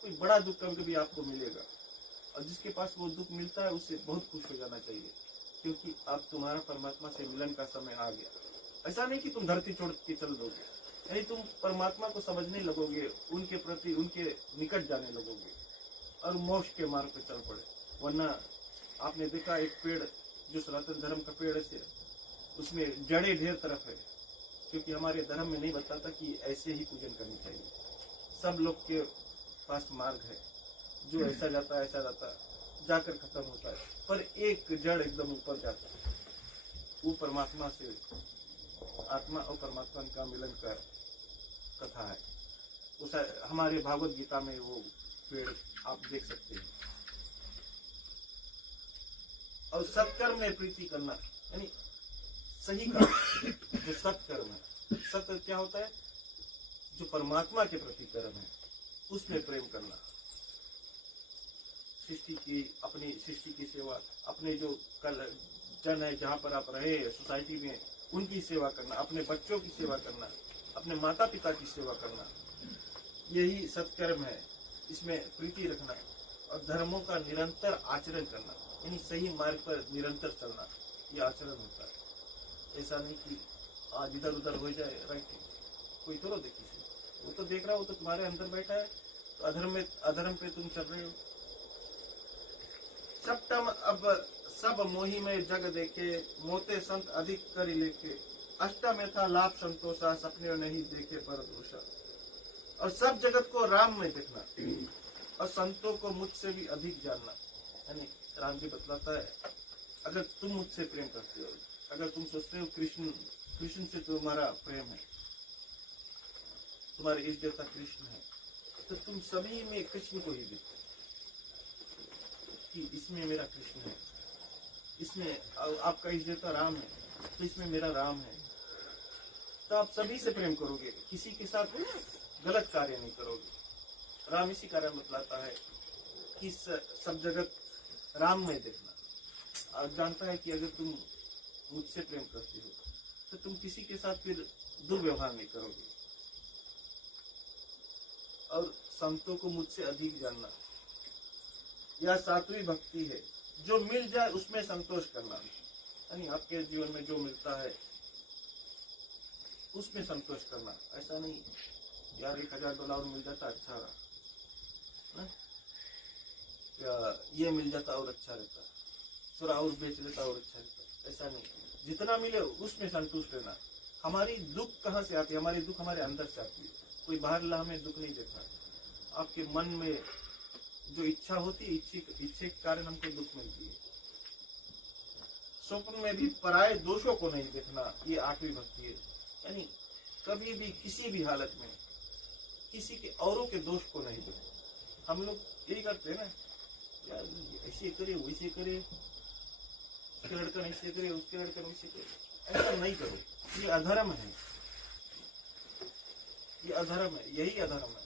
कोई बड़ा दुख कभी कभी आपको मिलेगा, और जिसके पास वो दुख मिलता है उससे बहुत खुश हो जाना चाहिए, क्योंकि अब तुम्हारा परमात्मा से मिलन का समय आ गया। ऐसा नहीं कि तुम धरती छोड़ के चल दोगे, यानी तुम परमात्मा को समझने लगोगे, उनके प्रति उनके निकट जाने लगोगे और मोक्ष के मार्ग पर चल पड़े। वरना आपने देखा एक पेड़ जो सनातन धर्म का पेड़ है, उसमें जड़ें ढेर तरफ है, क्योंकि हमारे धर्म में नहीं बताता कि ऐसे ही पूजन करनी चाहिए। सब लोग के पास मार्ग है, जो ऐसा जाता है ऐसा जाता है, जाकर खत्म होता है, पर एक जड़ एकदम ऊपर जाता है, वो परमात्मा से, आत्मा और परमात्मा का मिलन का कथा है। उस हमारे भागवत गीता में वो पेड़ आप देख सकते हैं। और सत्कर्म में प्रीति करना, यानी सही कर्म, जो सत्कर्म है। सत्य क्या होता है? जो परमात्मा के प्रति कर्म है, उसमें प्रेम करना। सृष्टि की, अपनी सृष्टि की सेवा, अपने जो कल जन है जहाँ पर आप रहे सोसाइटी में, उनकी सेवा करना, अपने बच्चों की सेवा करना, अपने माता पिता की सेवा करना, यही सत्कर्म है। इसमें प्रीति रखना और धर्मों का निरंतर आचरण करना, यानी सही मार्ग पर निरंतर चलना, ये आचरण होता है। ऐसा नहीं कि आज इधर उधर हो जाए, राइट, कोई थोड़ा देखी से, वो तो देख रहा हो, तो तुम्हारे अंदर बैठा है, अधर्म पे तुम चल रहे हो। सप्तम अब सब मोही में जग देखे, मोते संत अधिक करी लेके। अष्टम यथा लाभ संतोषा, सपने नहीं देखे पर दोषा। और सब जगत को राम में देखना और संतों को मुझसे भी अधिक जानना। यानी राम जी बतलाता है, अगर तुम मुझसे प्रेम करते हो, अगर तुम सोचते हो कृष्ण से तुम्हारा प्रेम है, तुम्हारे इष्ट देवता कृष्ण है, तो तुम सभी में कृष्ण को ही देखो कि इसमें मेरा कृष्ण है, इसमें आपका इष्ट देवता राम है, तो इसमें मेरा राम है। तो आप सभी से प्रेम करोगे, किसी के साथ गलत कार्य नहीं करोगे। राम इसी कारण बतलाता है कि सब जगत राम में देखना। आप जानता है कि अगर तुम मुझसे प्रेम करते हो तो तुम किसी के साथ फिर दुर्व्यवहार नहीं करोगे। और संतों को मुझसे अधिक जानना, यह सात्विक भक्ति है। जो मिल जाए उसमें संतोष करना, यानी आपके जीवन में जो मिलता है उसमें संतोष करना। ऐसा नहीं यार $1000 मिल जाता अच्छा रहा, या ये मिल जाता और अच्छा रहता, थोड़ा और बेच लेता और अच्छा रहता, ऐसा नहीं। जितना मिले उसमें संतुष्ट रहना। हमारी दुख कहाँ से आती है? हमारी दुख हमारे अंदर से आती है। कोई बाहर ला हमें दुख नहीं देता। आपके मन में जो इच्छा होती है, इच्छे के कारण हमको दुख मिलती है। स्वप्न में भी पराये दोषों को नहीं देखना, ये 8वीं भक्ति है। यानी कभी भी किसी भी हालत में किसी के औरों के दोष को नहीं देखना। हम लोग यही करते हैं ना, यार ऐसे करे वैसे करे, उसके लड़कन ऐसे करे उसके लड़कन वैसे करे, ऐसा नहीं करो। ये अधर्म है, ये अधर्म है, यही अधर्म है।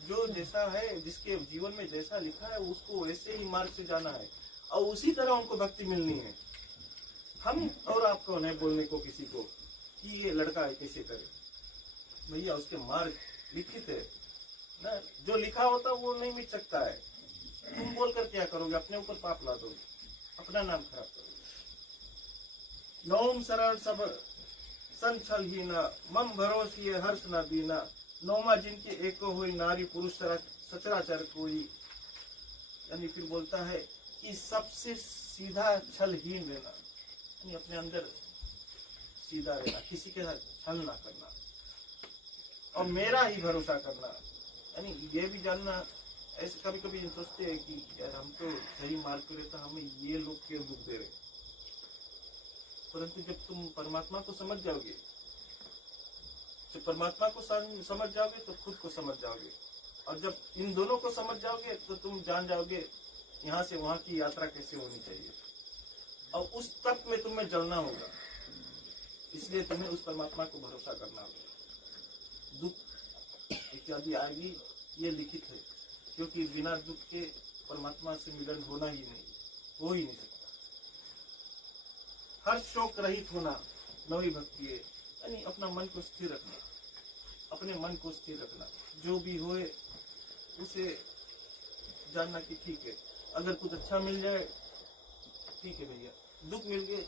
जो जैसा है, जिसके जीवन में जैसा लिखा है उसको वैसे ही मार्ग से जाना है और उसी तरह उनको भक्ति मिलनी है। हम और आप कौन है बोलने को किसी को कि ये लड़का है कैसे करे? भैया उसके मार्ग लिखित है ना, जो लिखा होता वो नहीं मिट सकता है। तुम बोलकर क्या करोगे? अपने ऊपर पाप ला दोगे, अपना नाम खराब करोगे। नौम सरल सब संचल ही ना, मम भरोसी हर्ष न बीना। नौमा जिनके एको हुई, नारी पुरुष सचराचर कोई। यानी फिर बोलता है कि सबसे सीधा छलहीन रहना, यानी अपने अंदर सीधा रहना, किसी के साथ छल ना करना और मेरा ही भरोसा करना। यानी ये भी जानना, ऐसे कभी कभी सोचते हैं कि यार हम तो सही मार्ग पे रहता, हमें ये लोग क्यों दुख दे रहे। परंतु जब तुम परमात्मा को समझ जाओगे, जब परमात्मा को समझ जाओगे तो खुद को समझ जाओगे। और जब इन दोनों को समझ जाओगे तो तुम जान जाओगे यहाँ से वहां की यात्रा कैसे होनी चाहिए। और उस तक में तुम्हें जलना होगा, इसलिए तुम्हें उस परमात्मा को भरोसा करना होगा। दुख इत्यादि आएगी, ये लिखित है, क्योंकि बिना दुख के परमात्मा से मिलन होना ही नहीं, हो ही नहीं सकता। हर शोक रहित होना 9वीं भक्ति है। यानी अपना मन को स्थिर रखना, अपने मन को स्थिर रखना। जो भी होए उसे जानना कि ठीक है, अगर कुछ अच्छा मिल जाए ठीक है भैया, दुख मिल गए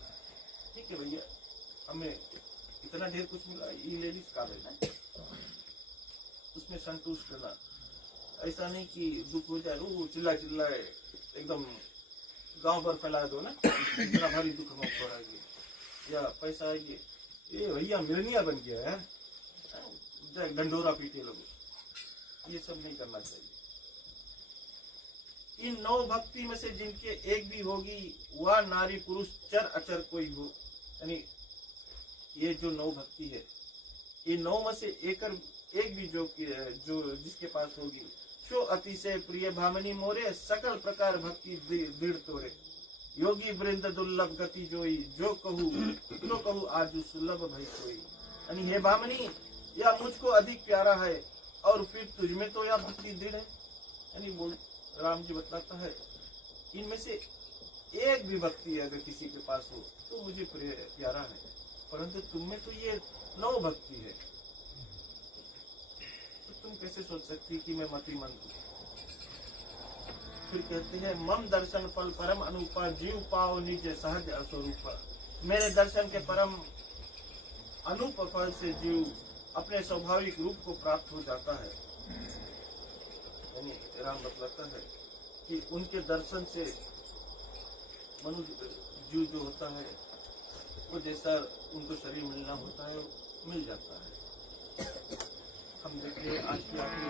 ठीक है भैया, हमें इतना ढेर कुछ मिला, ये ले ली काबिल है, उसमें संतुष्ट रहना। ऐसा नहीं कि दुख हो जाए वो चिल्लाए एकदम गांव भर फैला दो ना, इतना भारी दुख में पड़ा गया, या पैसा आएगी ये भैया मिलनिया बन गया है, डंडोरा पीटे लोग, ये सब नहीं करना चाहिए। इन 9 भक्ति में से जिनके एक भी होगी, वह नारी पुरुष चर अचर कोई हो। यानी ये जो 9 भक्ति है, ये 9 में से एक भी जो जिसके पास होगी, शो अतिशय प्रिय भामनी मोरे, सकल प्रकार भक्ति दृढ़ तोरे। योगी वृंद दुर्लभ गति जोई, जो कहू आजु सुलभ भई कोई। यानी हे भामनी, यह मुझको अधिक प्यारा है और फिर तुझमें तो यह भक्ति दृढ़ है। यानी बोल राम जी बतलाता है, इनमें से एक भी भक्ति अगर किसी के पास हो तो मुझे प्यारा है, परंतु तुममें तो ये 9 भक्ति है, तो तुम कैसे सोच सकती कि मैं मतिमंद हूँ। फिर कहते हैं, मम दर्शन फल परम अनुपा, जीव पाओ निज सहज स्वरूपा। मेरे दर्शन के परम अनूप फल से जीव अपने स्वाभाविक रूप को प्राप्त हो जाता है। यानी राम बतलाता है कि उनके दर्शन से मनुष्य जीव जो होता है वो जैसा उनको शरीर मिलना होता है मिल जाता है। हम देखिए आज की आखिरी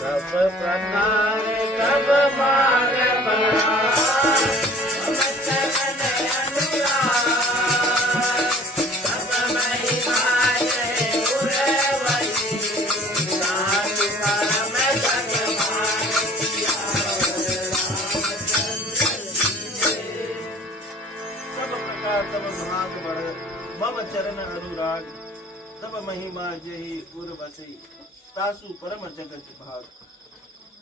सब प्रकार सब मार्ग बड़ा तब भाग बढ़ मम चरण अनुराग तब महिमा जही उर्वशी तासु परम जगत भाग।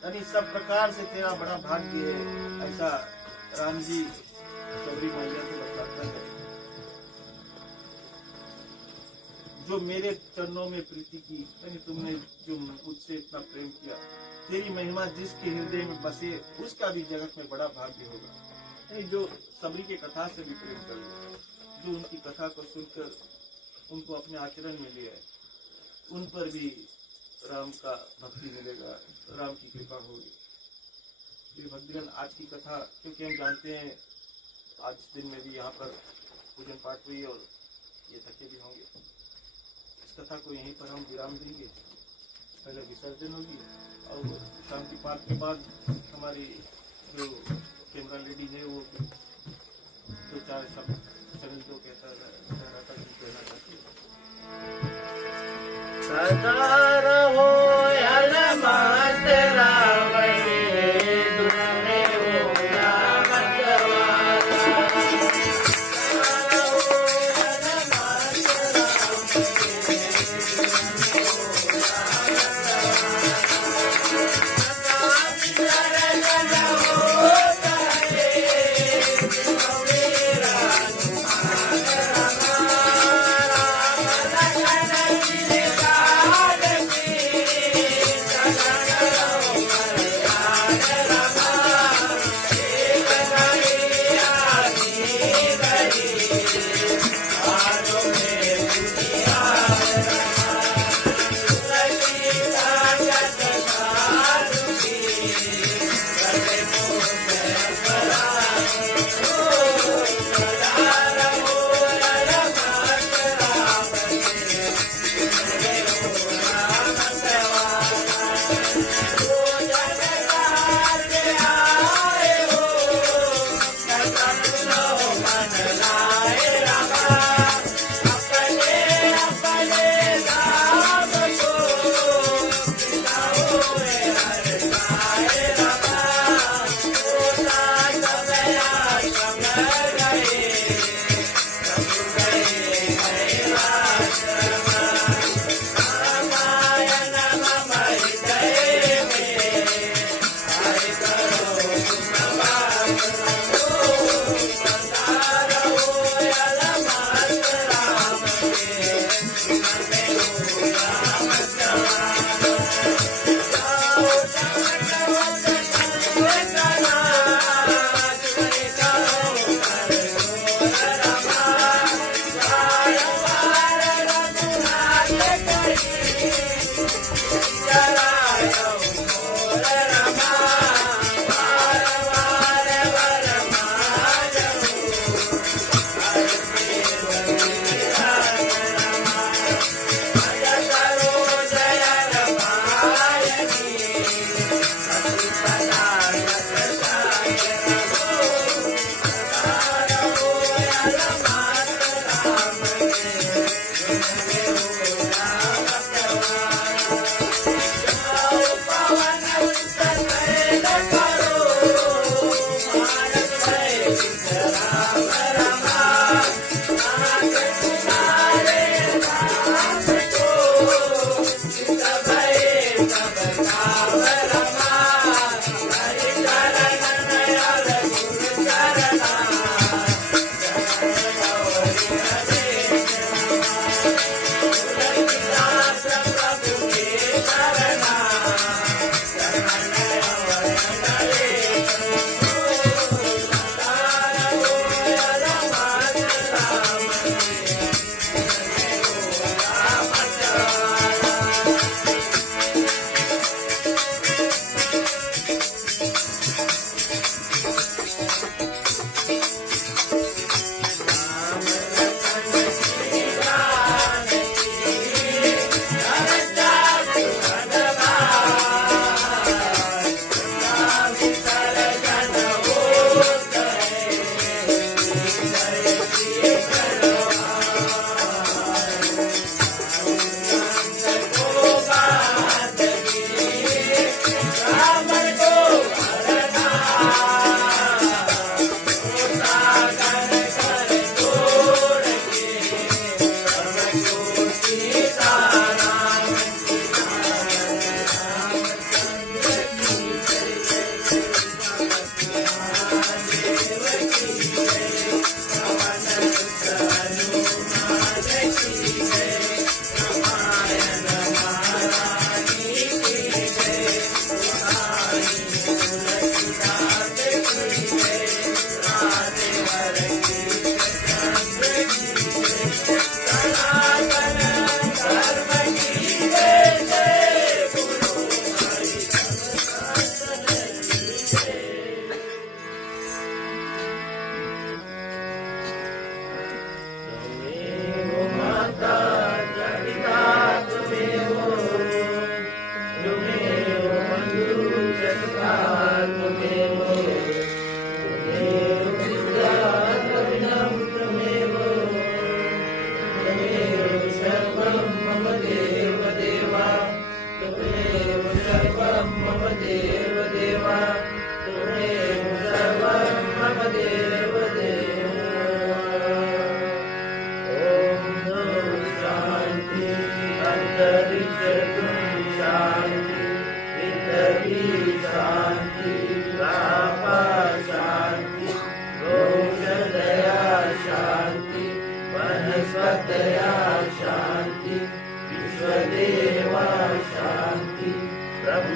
यानी सब प्रकार से तेरा बड़ा भाग्य है, ऐसा राम जी सबरी मैया को बताता है। जो मेरे चरणों में प्रीति की, यानी तुमने जो मुझसे इतना प्रेम किया, तेरी महिमा जिसके हृदय में बसे उसका भी जगत में बड़ा भाग्य होगा। यानी जो सबरी के कथा से भी प्रेम कर लिया, जो उनकी कथा को सुनकर उनको अपने आचरण में लिया है, उन पर भी राम का भक्ति मिलेगा, राम की कृपा होगी। ये भक्तगण आज की कथा, क्योंकि हम जानते हैं आज दिन में भी यहाँ पर पूजन पाठ हुई और ये थके भी होंगे, इस कथा को यहीं पर हम विराम देंगे। पहले विसर्जन होगी और शांति पाठ के बाद हमारी जो कैमरा लेडी है वो 2-4 शब्द चरण जो कहता कहना चाहती है। सदा रहो यल मस्त रावण दुर्गे हो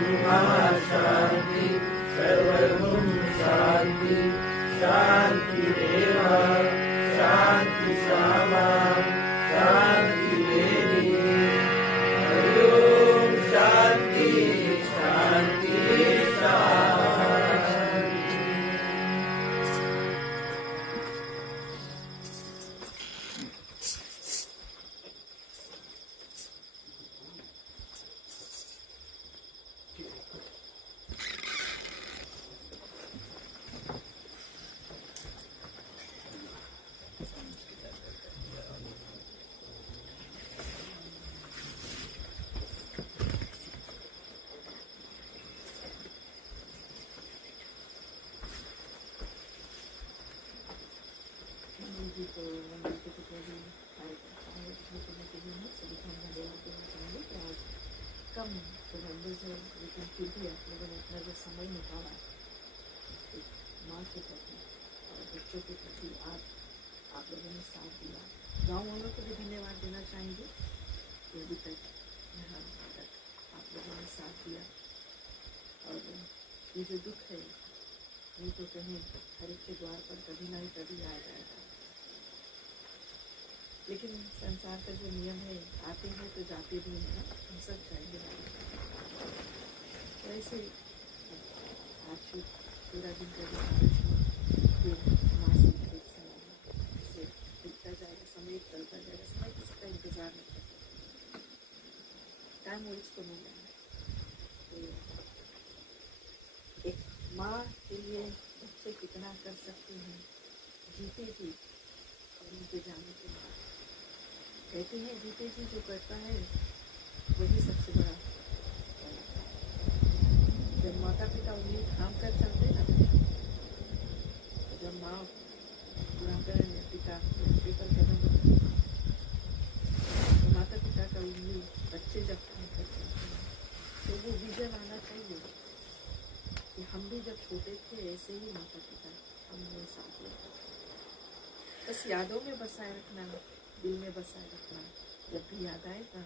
शांति सर्वं शांति शांतिरेव शांति सामा शांति देवी हरि ओम शांति शांति शांति। जी तो मंदिर के जो भी कार्यक्रम है उसमें करने के लिए सभी को हम धन्यवाद देना चाहेंगे कि आज कम तो मेंबर्स है लेकिन फिर भी आप लोगों ने अपना जो समय निकाला एक माँ के प्रति और बच्चों के प्रति आप लोगों ने साथ दिया। गाँव वालों को भी धन्यवाद देना चाहेंगे कि अभी तक यहाँ तक आप लोगों ने साथ दिया और ये जो दुख है ये तो कहीं हर एक के द्वार पर कभी ना कभी आ जाएगा, लेकिन संसार का जो नियम है आते हैं तो जाते भी हैं, हम सब जाएंगे। तो ऐसे आज पूरा दिन का जो फिर मासिक एक समय से बीतता जाएगा, समय चलता जाएगा, समय किसी का इंतजार नहीं करता, टाइम वेस्ट तो नहीं जाना। तो एक माँ के लिए बच्चे कितना कर सकते हैं जीते जी और उनके जाने के बाद। कहते हैं जीते जी जो करता है वही सबसे बड़ा। जब माता पिता उंगली थाम कर चलते ना, जब माँ बुढ़ापे में पिता बुढ़ापे पर कदम रखते, तो माता पिता का उंगली बच्चे जब थाम कर चलते हैं तो वो विजन आना चाहिए कि हम भी जब छोटे थे ऐसे ही माता पिता हमने साथ दिया। बस यादों में बसाए रखना, दिल में बसाए रखना, जब भी याद आए ना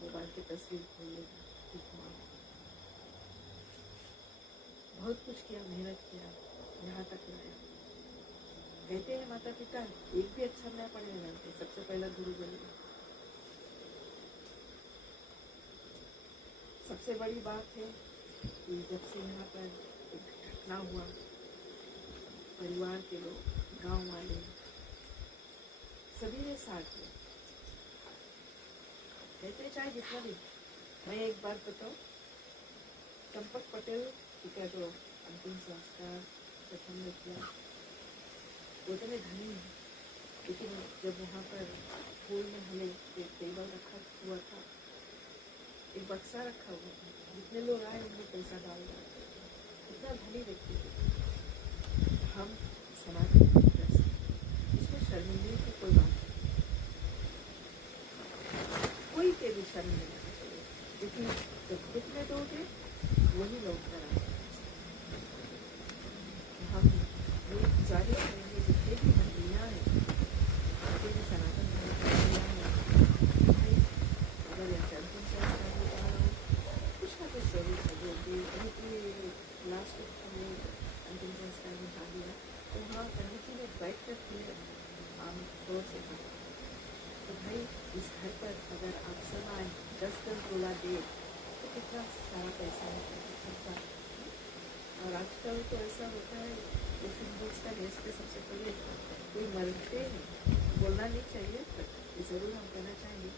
मोबाइल की तस्वीर खोल लेना। बहुत कुछ किया, मेहनत किया, यहाँ तक लाया। कहते हैं माता पिता एक भी अक्षर नहीं पढ़े जानते, सबसे पहला गुरु बनेगा। सबसे बड़ी बात है कि जब से यहाँ पर एक घटना हुआ, परिवार के लोग, गांव वाले सभी ने साथ दिया। कहते चाहे जितना भी। मैं एक बात बताऊं, चंपक पटेल का जो अंतिम संस्कार प्रथम में किया वो इतने धनी है, लेकिन जब वहाँ पर स्कूल में हमें एक टेबल रखा हुआ था, एक बक्सा रखा हुआ था, जितने लोग आए उनको पैसा डाल दिया। इतना धनी व्यक्ति थे। हम समाज में कर सकते, इसमें शर्मिंदगी की कोई बात नहीं, कोई के भी शर्म नहीं आना चाहिए, क्योंकि जब खुद में दोगे वही लोग कराएंगे। हम ये गुजारिश करेंगे जितने भी मंदियाँ हैं, जितने भी सनातन धर्म की मंदियाँ हैं, अगर यह कैंपिंग संस्कार हो रहा हो, कुछ ना कुछ सर्विस है जो कि अभी लास्ट हमने अंतिम संस्कार में भाग लिया, तो वहाँ पंडित जी ने बैठ कर के आम तौर से कहा तो भाई इस घर पर अगर आप सब आए 10 तोला दे तो कितना सारा पैसा निकल सकता है। और आजकल तो ऐसा होता है टिफिन बॉक्स का गैस पे सबसे पहले कोई मरते हैं, बोलना नहीं चाहिए पर ये ज़रूर हम कहना चाहेंगे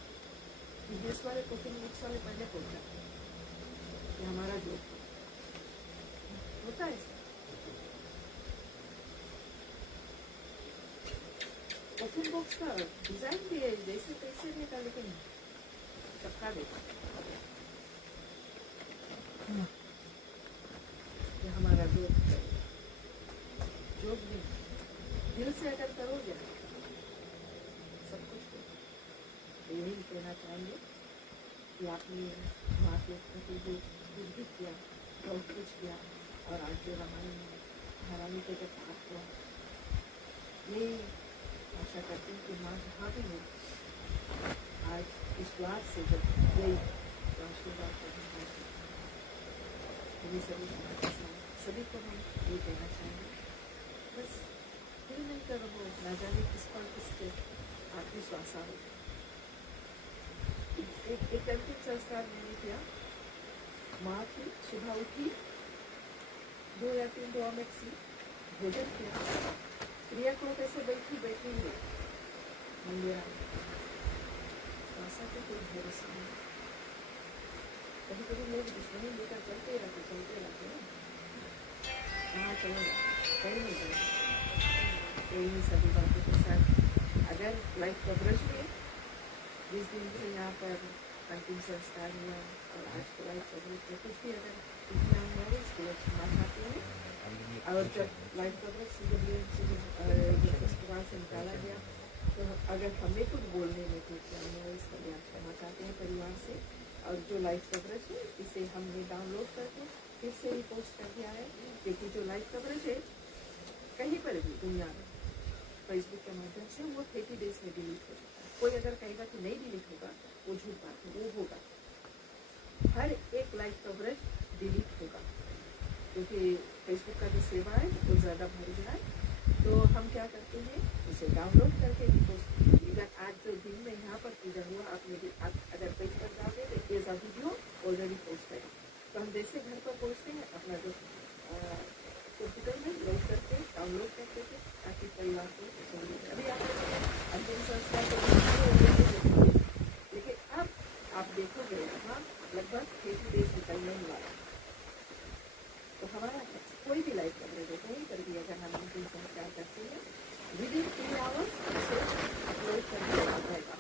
कि गैस वाले टिफिन बॉक्स वाले पहले पहुँचाते हैं कि हमारा जो होता है। टिफिन बॉक्स का डिज़ाइन भी है जैसे तैसे देता, लेकिन चक्का देता कि हमारा जो भी दिल से अगर करोगे सब कुछ हो। तो यही कहना चाहेंगे कि आपने माँ के प्रति जो कुछ भी किया, बहुत कुछ किया, और आज जो रामायण महारानी के जब पाठ हुआ, ये आशा करते हैं कि माँ जहाँ भी हो आज विश्वास से जब गई तो आशीर्वाद करना। ये सभी सभी को हम ये कहना चाहेंगे, बस मिलकर रहो, ना जाने किस पर किसके आखिरी श्वास हो। एक अंतिम संस्कार मैंने किया, माँ थी, सुबह उठी, 2 या 3 दुआ में भोजन किया, प्रिया को कैसे बैठी हुई मंदिर श्वासा को कोई भरोसा नहीं। कभी कभी लोग दुश्मनी लेकर चलते रहते हैं, कहाँ चलेगा, कहीं नहीं चलेगा। तो इन सभी बातों के साथ अगर लाइफ कवरेज में जिस दिन से यहाँ पर अंतिम संस्कार हुआ और आज को लाइफ कवरेज में कुछ भी अगर इतना हुआ है इसको क्षमा चाहते हैं। और जब लाइफ कवरेज से अस्पताल से निकाला गया तो अगर हमें कुछ बोलने में कुछ हुआ इसके लिए क्षमा चाहते हैं परिवार से। और जो लाइफ कवरेज है इसे हमने डाउनलोड करके फिर से ही पोस्ट कर दिया है, क्योंकि जो लाइफ कवरेज है कहीं पर भी दुनिया में फेसबुक के माध्यम से वो 30 डेज में डिलीट हो जाता है। कोई अगर कहेगा कि नहीं डिलीट होगा वो झूठ बात है, वो होगा। हर एक लाइफ कवरेज डिलीट होगा, क्योंकि फेसबुक का जो सेवा है वो ज़्यादा भारी है। तो हम क्या करते हैं, उसे डाउनलोड करके इधर आज जो दिन में यहाँ पर पूजा हुआ आप अगर पेज पर जाओगे तो ये सब वीडियो ऑलरेडी पोस्ट है। तो हम जैसे घर पर पहुँचते हैं अपना जो कंप्यूटर में लोड करके डाउनलोड करते थे ताकि परिवार को सुनिए। अभी आप अंतिम संस्कार को लेकिन अब आप देखोगे यहाँ लगभग 30 डेज निकलने वाला। तो हमारा कोई भी लाइफ कवरेज है कहीं पर भी अगर हम अंतिम संस्कार करते हैं विदिन 3 आवर्स उसे अपलोड करके जाएगा।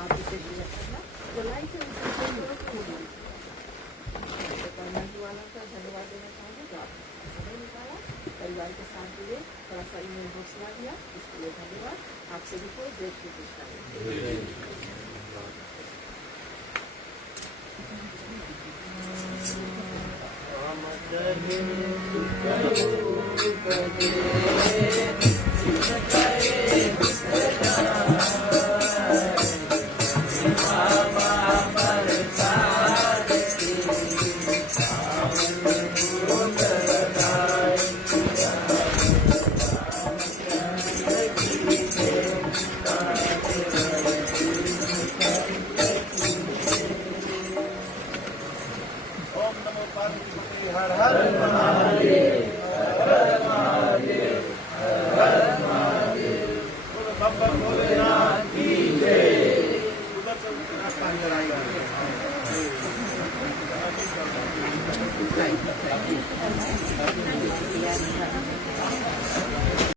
आप इसे क्लियर करना जो लाइफ है उसे होगी। गवर्नमेंट वाला का धन्यवाद देना चाहूँगी जो आपने समय निकाला, परिवार के साथ जुड़े, थोड़ा सा इन्हें हौसला दिया, इसके लिए धन्यवाद। आप सभी को जय श्री कृष्ण। हर हर महादेव, हर हर महादेव, हर हर महादेव। बोलो बाबा भोलेनाथ की जय। उधर से आपका अंदर आएगा।